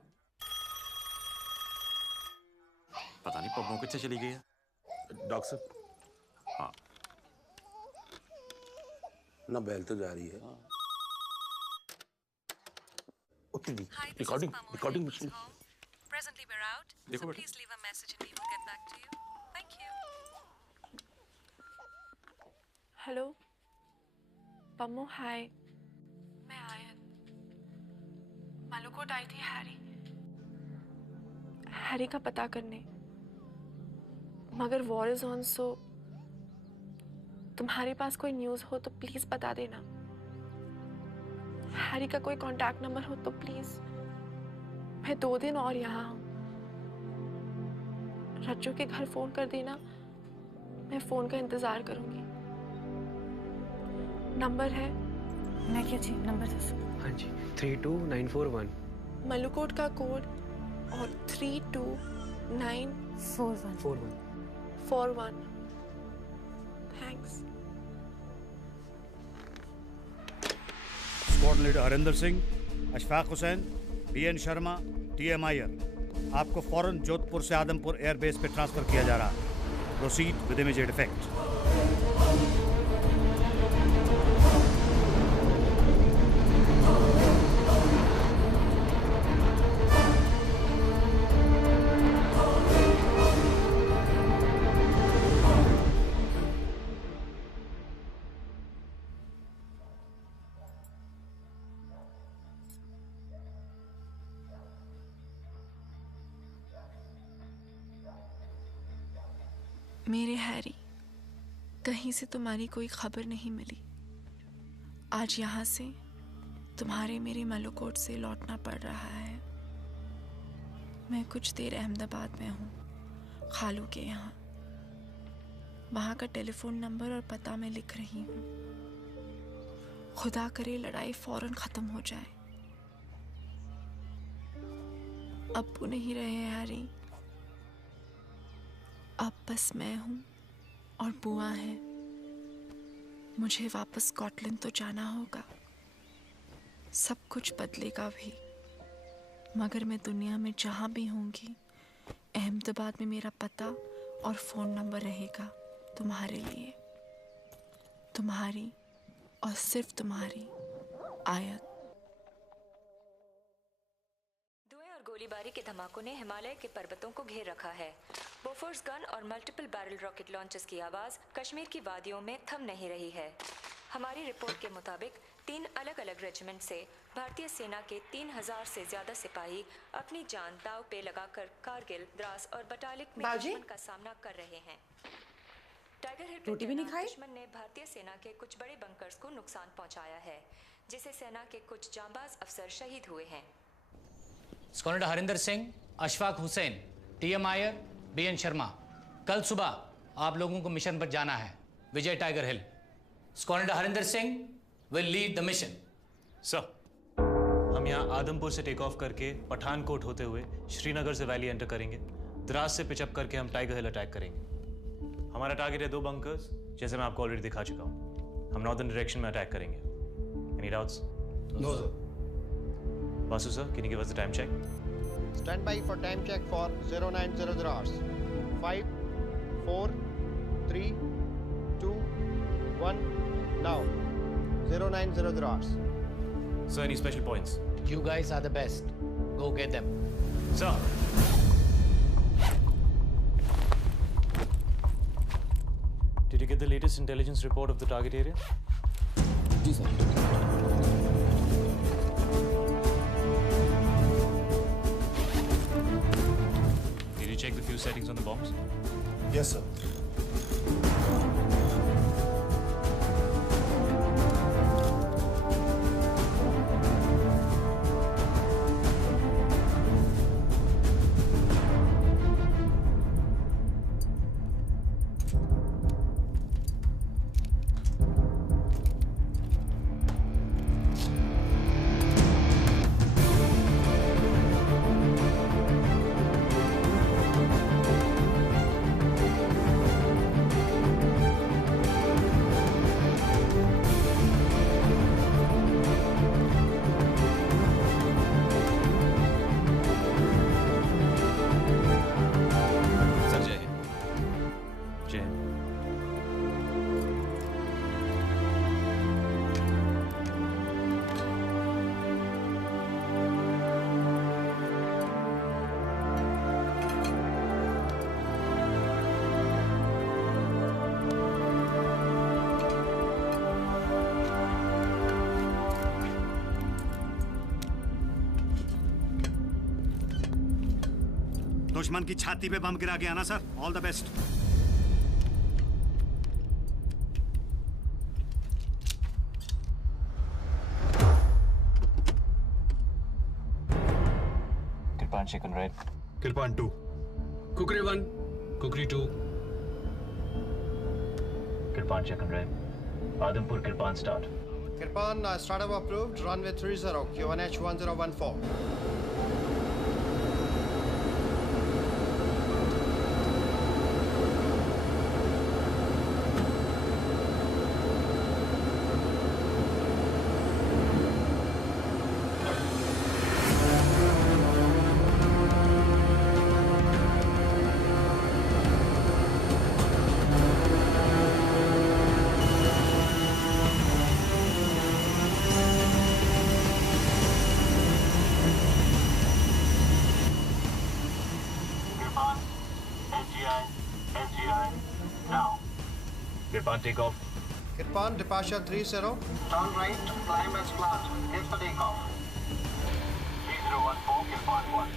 पता नहीं पम्मो कितने चली गई है। डॉक्टर साहब। हाँ ना बेल तो जा रही है। Recording machine. Presently we're out. देखो So बेटा। please leave a message and we will get back to you. Thank you. Hello Pammu, hi. मैं आयन। मालूकोट आई थी हैरी का पता करने, मगर वॉर इज ऑन, सो तुम्हारे पास कोई न्यूज़ हो तो प्लीज बता देना। हैरी का कोई कांटेक्ट नंबर हो तो प्लीज। मैं 2 दिन और यहाँ हूँ। रज्जू के घर फोन कर देना, मैं फोन का इंतजार करूंगी। नंबर है? मैं क्या चाहिए नंबर दो। हाँ जी 32941। मलुकोट का कोड और 32941। Thanks. Squad leader Harinder Singh, Ashfaq Hussain, BN Sharma, TM Iyer, आपको फौरन जोधपुर से आदमपुर एयरबेस पे ट्रांसफर किया जा रहा है। Proceed with immediate effect. मेरे हैरी, कहीं से तुम्हारी कोई खबर नहीं मिली। आज यहाँ से तुम्हारे मेरे मलुकोट से लौटना पड़ रहा है। मैं कुछ देर अहमदाबाद में हूँ, खालू के यहाँ। वहाँ का टेलीफोन नंबर और पता मैं लिख रही हूँ। खुदा करे लड़ाई फौरन खत्म हो जाए। अब्बू नहीं रहे हैरी, अब बस मैं हूँ और बुआ है। मुझे वापस स्कॉटलैंड तो जाना होगा। सब कुछ बदलेगा भी, मगर मैं दुनिया में जहाँ भी होंगी, अहमदाबाद में मेरा पता और फ़ोन नंबर रहेगा तुम्हारे लिए। तुम्हारी और सिर्फ तुम्हारी आयत। गोलीबारी के धमाकों ने हिमालय के पर्वतों को घेर रखा है। बोफोर्स गन और मल्टीपल बैरल रॉकेट लॉन्चर्स की आवाज कश्मीर की वादियों में थम नहीं रही है। हमारी रिपोर्ट के मुताबिक 3 अलग-अलग रेजिमेंट से भारतीय सेना के 3000 से ज्यादा सिपाही अपनी जान दांव पे लगाकर कारगिल, द्रास और बटालिक में दुश्मन का सामना कर रहे हैं। टाइगर हिल रोटी भी नहीं खाई? दुश्मन ने भारतीय सेना के कुछ बड़े बंकर्स को नुकसान पहुंचाया है, जिससे सेना के कुछ जांबाज अफसर शहीद हुए हैं। Squadron Harinder Singh, Ashfaq Hussain, TM Iyer, BN Sharma, कल सुबह आप लोगों को मिशन पर जाना है, Vijay tiger hill. Squadron Harinder Singh will lead the mission. Sir, हम यहाँ आदमपुर से टेक ऑफ करके पठानकोट होते हुए श्रीनगर से वैली एंटर करेंगे। द्रास से पिचअप करके हम टाइगर हिल अटैक करेंगे। हमारा टारगेट है 2 बंकर्स, जैसे मैं आपको ऑलरेडी दिखा चुका हूँ। हम नॉर्दर्न डायरेक्शन में अटैक करेंगे। Any doubts? No sir. Vasu sir, can you give us the time check? Stand by for time check for 0900 hours. 5, 4, 3, 2, 1, now. 0900 hours. Sir, any special points? You guys are the best. Go get them. Sir. Did you get the latest intelligence report of the target area? जी sir. Check the fuse settings on the bombs? Yes, sir. दुश्मन की छाती पे बम गिरा के आना sir. All the best. Kirpan chicken red. Kirpan 2. Kukri 1, Kukri 2. Kirpan chicken red. Adampur Kirpan start. Kirpan, startup approved, runway 30, QNH 1014. Kirpan take off. Kirpan, departure 30. Turn right, climb as planned. Get for takeoff. 3014, Kirpan 1.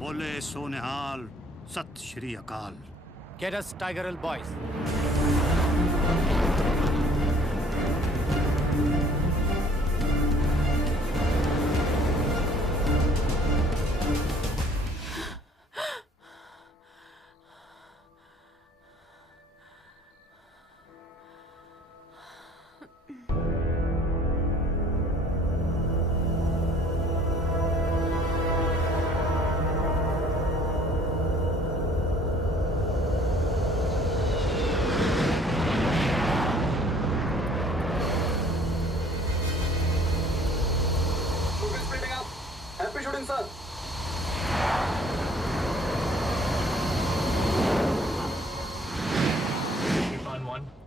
बोले सोनिहाल, सत श्री अकाल। Get us Tiger Hill boys.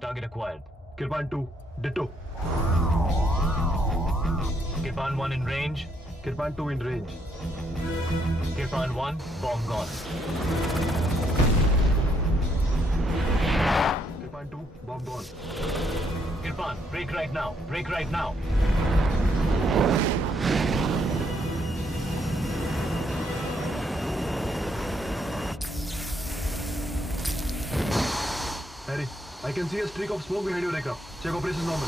Target acquired. Kirpan 2, ditto. Kirpan 1 in range. Kirpan 2 in range. Kirpan 1, bomb gone. Kirpan 2, bomb gone. Kirpan, break right now. Break right now. Harry, I can see a streak of smoke behind your aircraft. Check operations normal.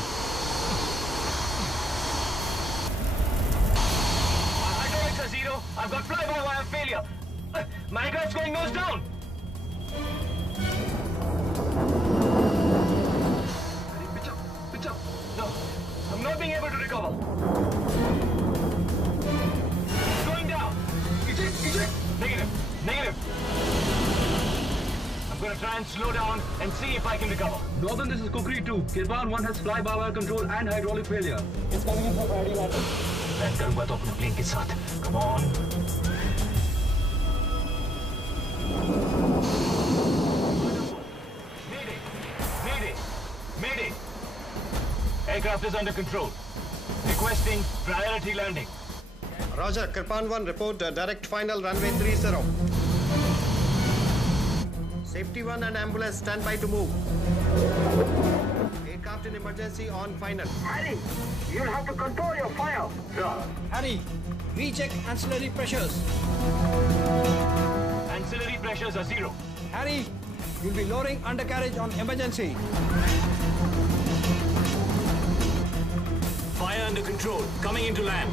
Hydraulics are 0. I've got fly-by-wire failure. My aircraft's going nose down. Harry, pitch up. Pitch up. No, I'm not being able to recover. It's going down. Eject. Negative. Negative. I'm going to try and slow down and see if I can recover. Northern, this is Kukri 2. Kirpan 1 has fly-by-wire control and hydraulic failure. It's coming in from Friday lateral. Land करूंगा तो अपने प्लेन के साथ. Come on. Mayday. Aircraft is under control. Requesting priority landing. Roger, Kirpan 1, report direct final runway 30. Safety 1 and ambulance stand by to move. Aircraft in emergency on final. Harry, you'll have to control your fire. Sir. Harry, recheck ancillary pressures. Ancillary pressures are 0. Harry, you'll be lowering undercarriage on emergency. Fire under control. Coming into land.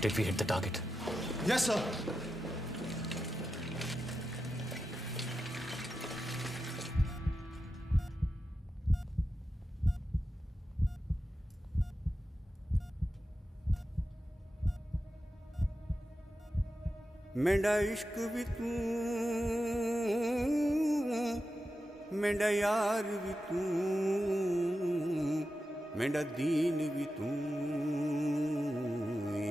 Did we hit the target? Yes, sir. मेरा इश्क भी तू मेरा यार भी तू मेरा दीन भी तू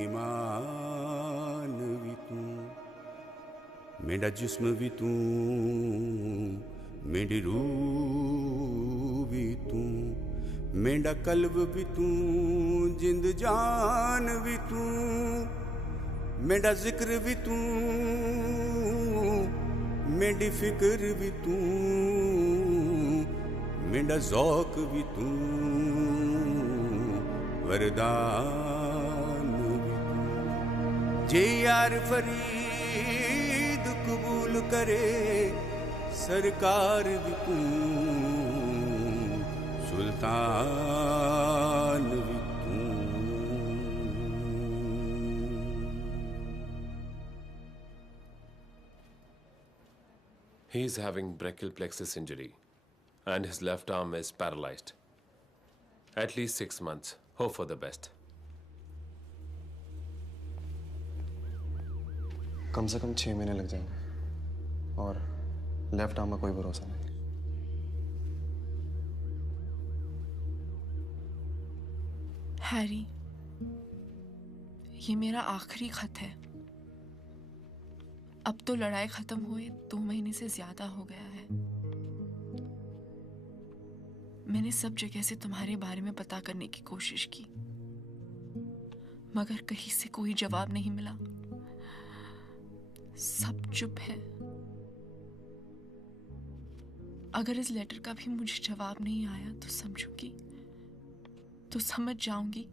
ईमान भी तू मेरा जिस्म भी तू मेरी रूह भी तू मेरा कल्ब भी तू जिंद जान भी तू मेरा जिक्र भी तू मेरी फिक्र भी तू मेरा ज़ौक़ भी तू वरदान भी तू जे यार फरीद कबूल करे सरकार भी तू सुल्तान भी तू He is having brachial plexus injury and his left arm is paralyzed. At least 6 months. Hope for the best. कम से कम 6 महीने लग जाएंगे और लेफ्ट आर्म में कोई भरोसा नहीं। हैरी, ये मेरा आखिरी खत है। अब तो लड़ाई खत्म हुए 2 महीने से ज्यादा हो गया है। मैंने सब जगह से तुम्हारे बारे में पता करने की कोशिश की, मगर कहीं से कोई जवाब नहीं मिला। सब चुप है। अगर इस लेटर का भी मुझे जवाब नहीं आया तो समझ जाऊंगी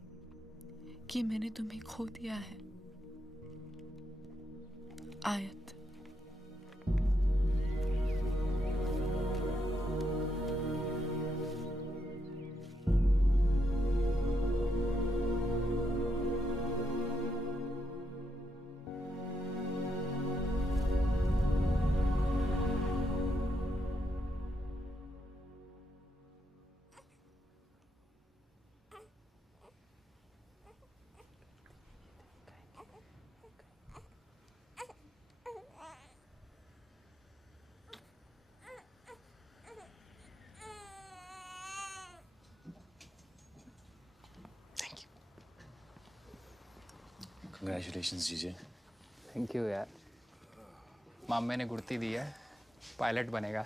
कि मैंने तुम्हें खो दिया है। आयत। Congratulations, जीजे। थैंक यू यार। मामे ने गुड़ती दी है, पायलट बनेगा।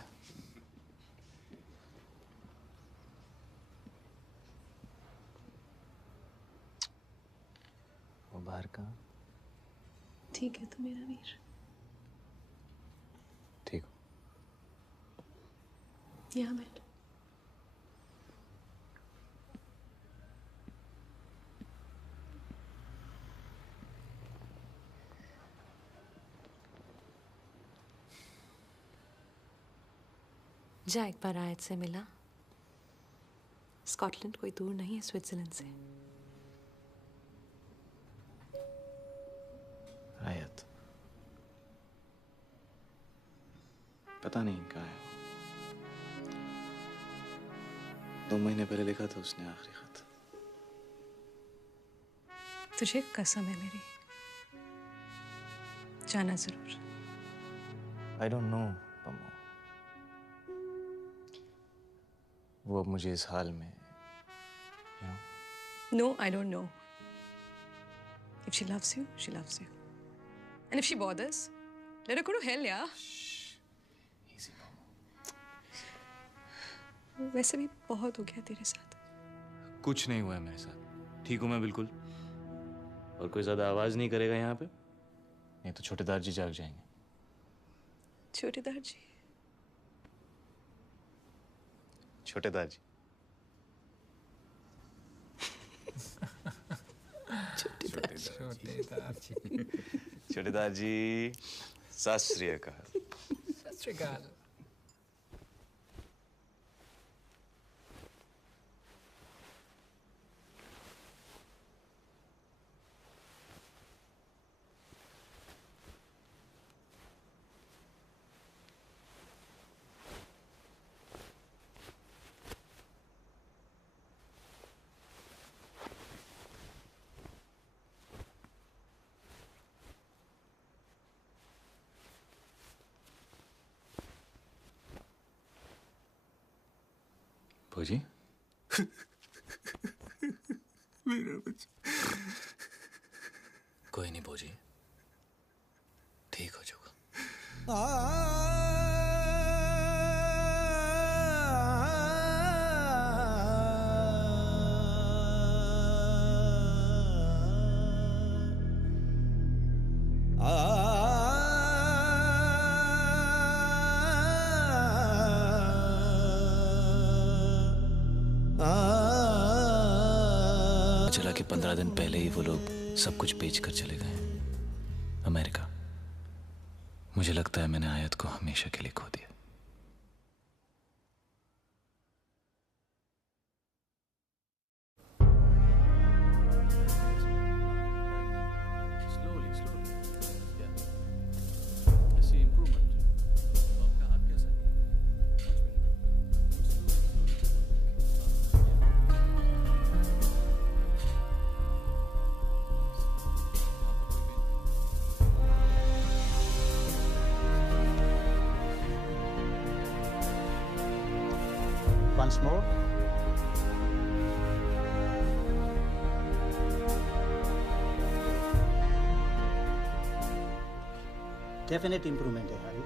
वो बाहर कहाँ? ठीक है तो मेरा वीर। ठीक हो? यहाँ बैठ। जा एक बार आयत से मिला। स्कॉटलैंड कोई दूर नहीं है स्विट्जरलैंड से। आयत पता नहीं कहाँ है। 2 महीने पहले लिखा था उसने आखिरी खत। तुझे कसम है मेरी, जाना जरूर। I don't know, Pammo. वो अब मुझे इस हाल में, No, I don't know. If she loves you, she loves you. And if she bothers, let her go to hell, yeah? Easy, Mama. वैसे भी बहुत हो गया तेरे साथ। कुछ नहीं हुआ है मेरे साथ। ठीक हूँ मैं बिल्कुल। और कोई ज्यादा आवाज नहीं करेगा यहाँ पे, नहीं तो छोटेदार जी जाग जाएंगे। छोटेदार जी? छोटेदार जी। छोटेदार जी। सत श्री अकाल। सत श्री अकाल। फौजी मेरा बच्चा। कोई नहीं फौजी, ठीक हो जाएगा। चला कि 15 दिन पहले ही वो लोग सब कुछ बेच कर चले गए अमेरिका। मुझे लगता है मैंने आयत को हमेशा के लिए खो दिया। Once more. Definite improvement है हारी।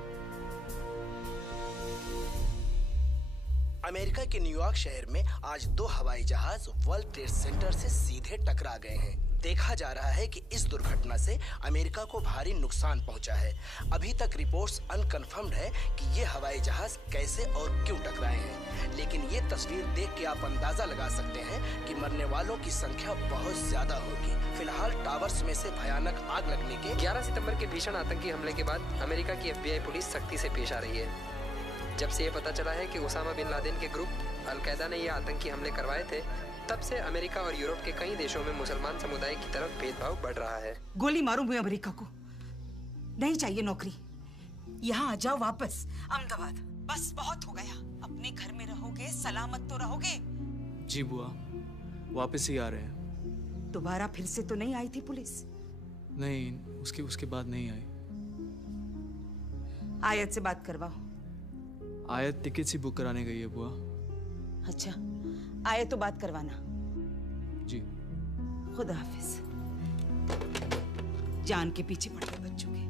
अमेरिका के न्यूयॉर्क शहर में आज 2 हवाई जहाज वर्ल्ड ट्रेड सेंटर से सीधे टकरा गए हैं। देखा जा रहा है कि इस दुर्घटना से अमेरिका को भारी नुकसान पहुंचा है। अभी तक रिपोर्ट्स अनकन्फर्म्ड है कि ये हवाई जहाज कैसे और क्यों टकराए हैं, लेकिन ये तस्वीर देख के आप अंदाजा लगा सकते हैं कि मरने वालों की संख्या बहुत ज्यादा होगी। फिलहाल टावर्स में से भयानक आग लगने के 11 सितंबर के भीषण आतंकी हमले के बाद अमेरिका की FBI पुलिस सख्ती से पेश आ रही है। जब से ये पता चला है कि उसामा बिन लादेन के ग्रुप अल-कायदा ने ये आतंकी हमले करवाए थे, तब से अमेरिका और यूरोप के कई देशों में मुसलमान समुदाय की तरफ भेदभाव बढ़ रहा है। गोली मारूं मैं अमेरिका को, नहीं चाहिए नौकरी। यहाँ आ जाओ वापस अहमदाबाद। बस बहुत हो गया। अपने घर में रहोगे, सलामत तो रहोगे। जी बुआ, वापस ही आ रहे हैं। दोबारा फिर से तो नहीं आई थी पुलिस? नहीं, उसके बाद नहीं आई। आयत से बात करवाओ। आयत टिकट ही बुक कराने गई है बुआ। अच्छा, आए तो बात करवाना। जी। खुदा हाफिज। जान के पीछे पड़ गए बच्चों के।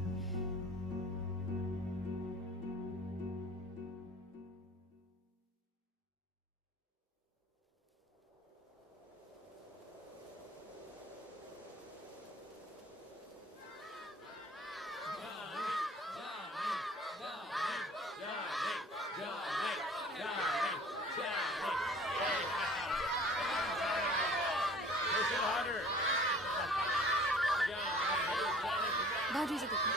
बाजू से देखो।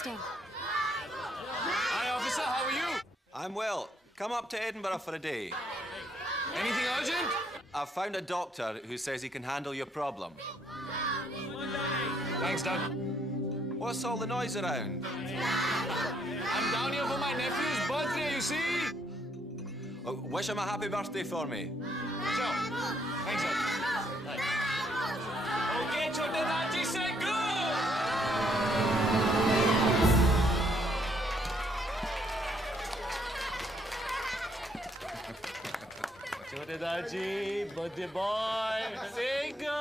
Stand. Hi, officer. How are you? I'm well. Come up to Edinburgh for a day. Anything urgent? I've found a doctor who says he can handle your problem. Thanks, Doug. What's all the noise around? I'm down here for my nephew's birthday, you see? Wish him a happy birthday for me. Sure. Thanks, sir. Okay, Chote Daji, say go! Chote Daji, birthday boy, say go!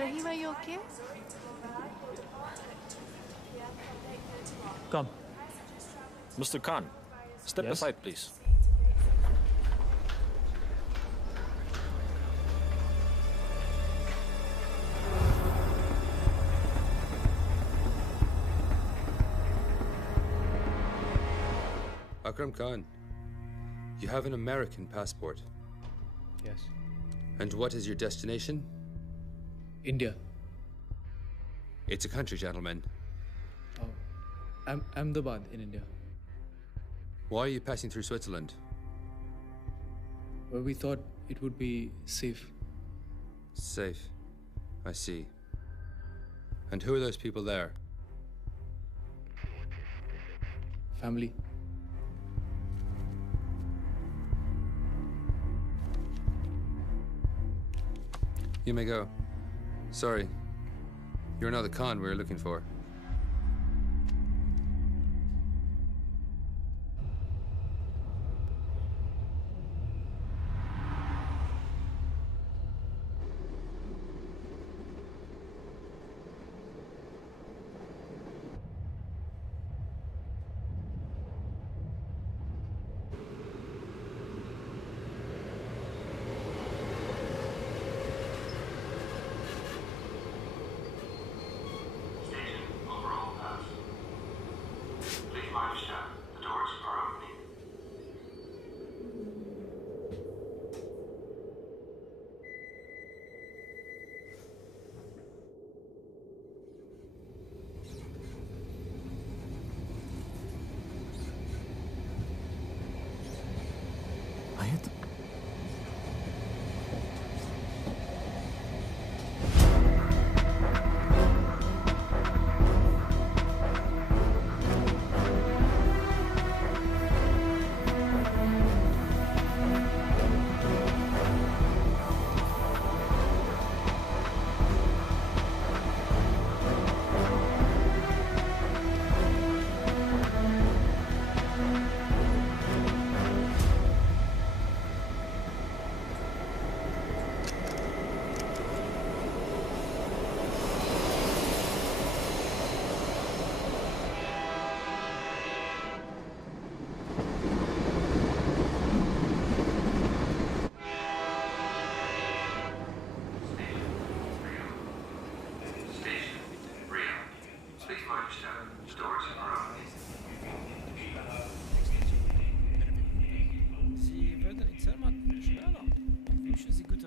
Rahim, are you okay? Come. Mr. Khan, step aside, please. Akram Khan, you have an American passport. Yes. And what is your destination? India. It's a country, gentlemen. Ahmedabad in India. Why are you passing through Switzerland? Well, we thought it would be safe. Safe. I see. And who are those people there? Family. You may go. Sorry. You're not the con we were looking for.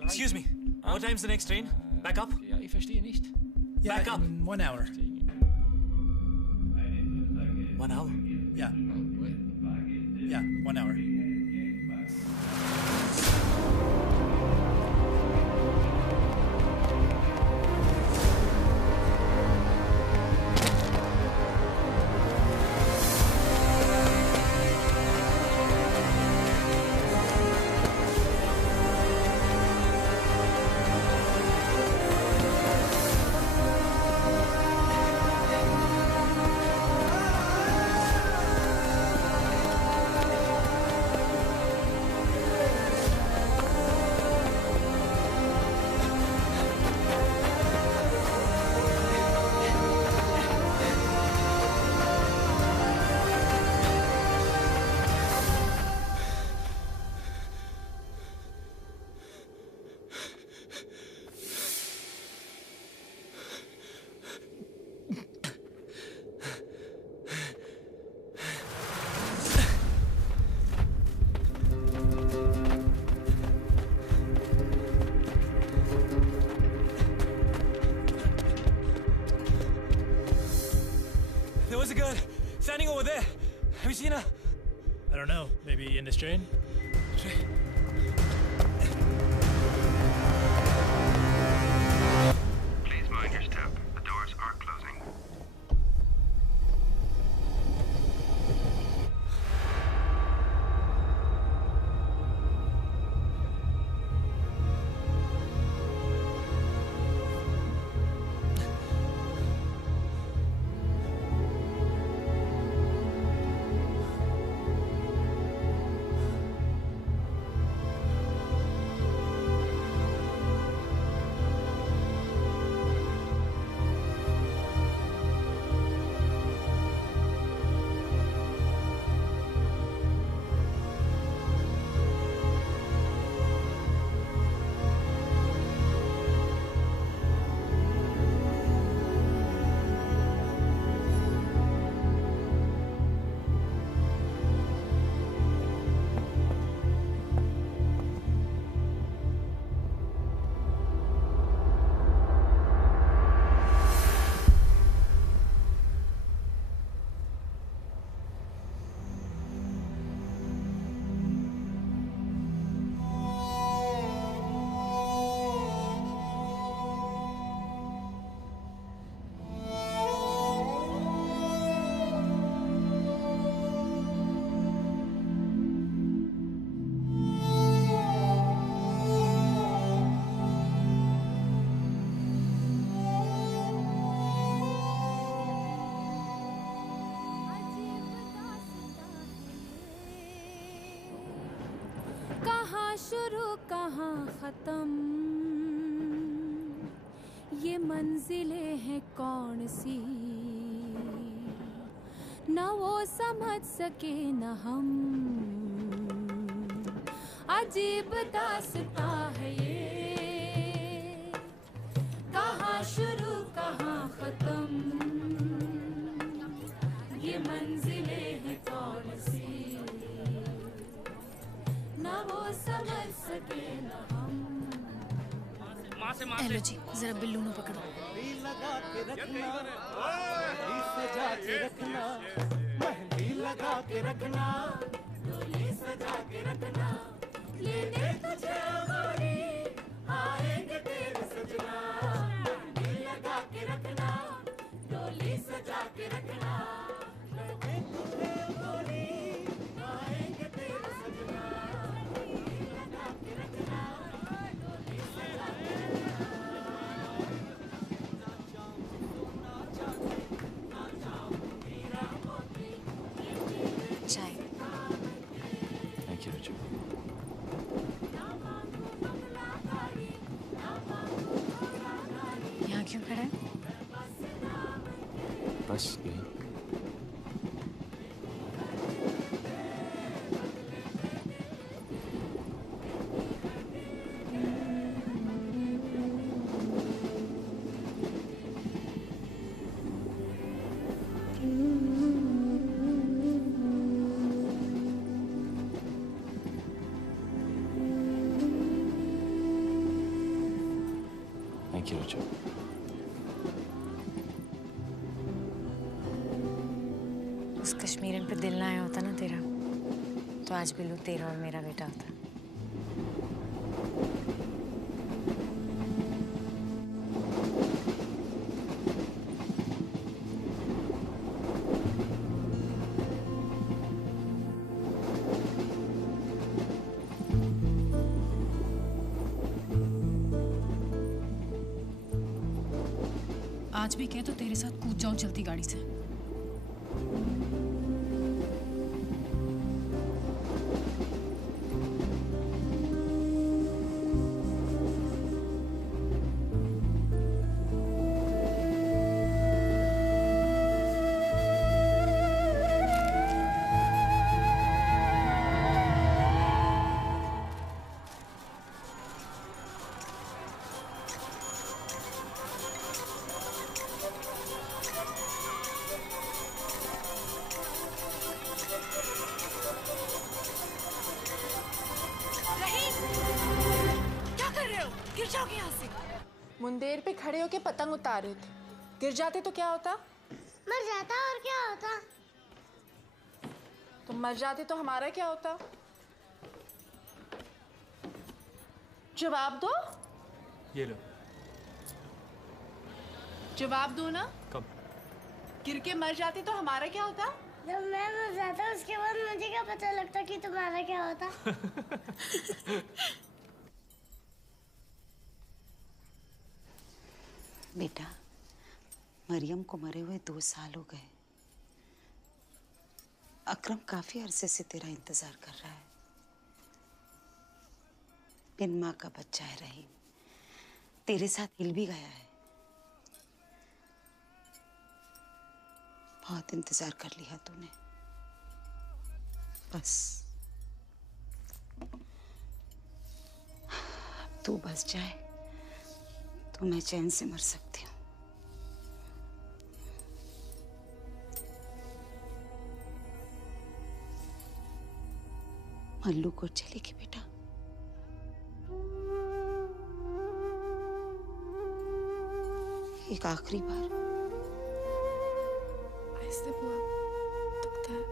Excuse me. What time's the next train? Back up? Ja, ich verstehe nicht. Back up. In 1 hour. 1 hour? Yeah. Yeah, 1 hour. There was a girl standing over there. Have you seen her? I don't know. Maybe in this train? Please mind your step. The doors are closing. शुरू कहाँ खत्म, ये मंजिलें हैं कौन सी, न वो समझ सके न हम। अजीब दास्ता है ये, कहाँ शुरू कहाँ खत्म, ये मंजिलें हैं कौन सी, न वो समझ सके न हम। हेलो जी, जरा बिल्लू नु पकड़ो। लगा के रखना, सजा के रखना, मेहंदी लगा के रखना, डोली सजा के रखना, लेने तुझे गोरी आएंगे तेरे सजना। मेहंदी लगा के रखना, डोली सजा के रखना, लेने तुझे गोरी आएंगे तेरे सजना। मेहंदी लगा के रखना, डोली सजा के रखना। चाय। थैंक यू रुचि। यहाँ क्यों खड़ा है? बस यही। थैंक यू रुचि। उस कश्मीरन पे दिल ना आया होता ना तेरा, तो आज बिल्लू तेरा और मेरा बेटा होता। आज भी कह तो तेरे साथ कूद जाऊं चलती गाड़ी से। गिर जाओगे यहाँ से। मुंदेर पे खड़े होके पतंग उतार रहे थे, गिर जाते तो क्या होता? मर जाता और क्या होता? तुम मर जाते तो हमारा क्या होता? जवाब दो। ये लो। जवाब दो ना। कब? गिर के मर जाते तो हमारा क्या होता? जब मैं मर जाता उसके बाद मुझे क्या पता लगता कि तुम्हारा क्या होता? बेटा, मरियम को मरे हुए 2 साल हो गए। अकरम काफी अरसे से तेरा इंतजार कर रहा है। बिन माँ का बच्चा है रहीम, तेरे साथ हिल भी गया है। बहुत इंतजार कर लिया तूने, बस अब तू बस जाए तो मैं चैन से मर सकती हूँ। मल्लू को चलेगी बेटा। एक आखिरी बार। ऐसे बुआ दुखता है।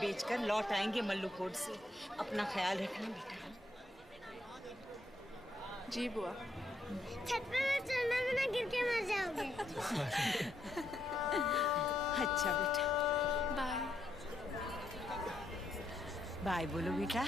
बेचकर लौट आएंगे मल्लू कोट से। अपना ख्याल रखना बेटा। जी बुआ। छत पे मत चढ़ना वरना गिर के मर जाओगे। अच्छा बेटा। बाय। बाय बोलो बेटा।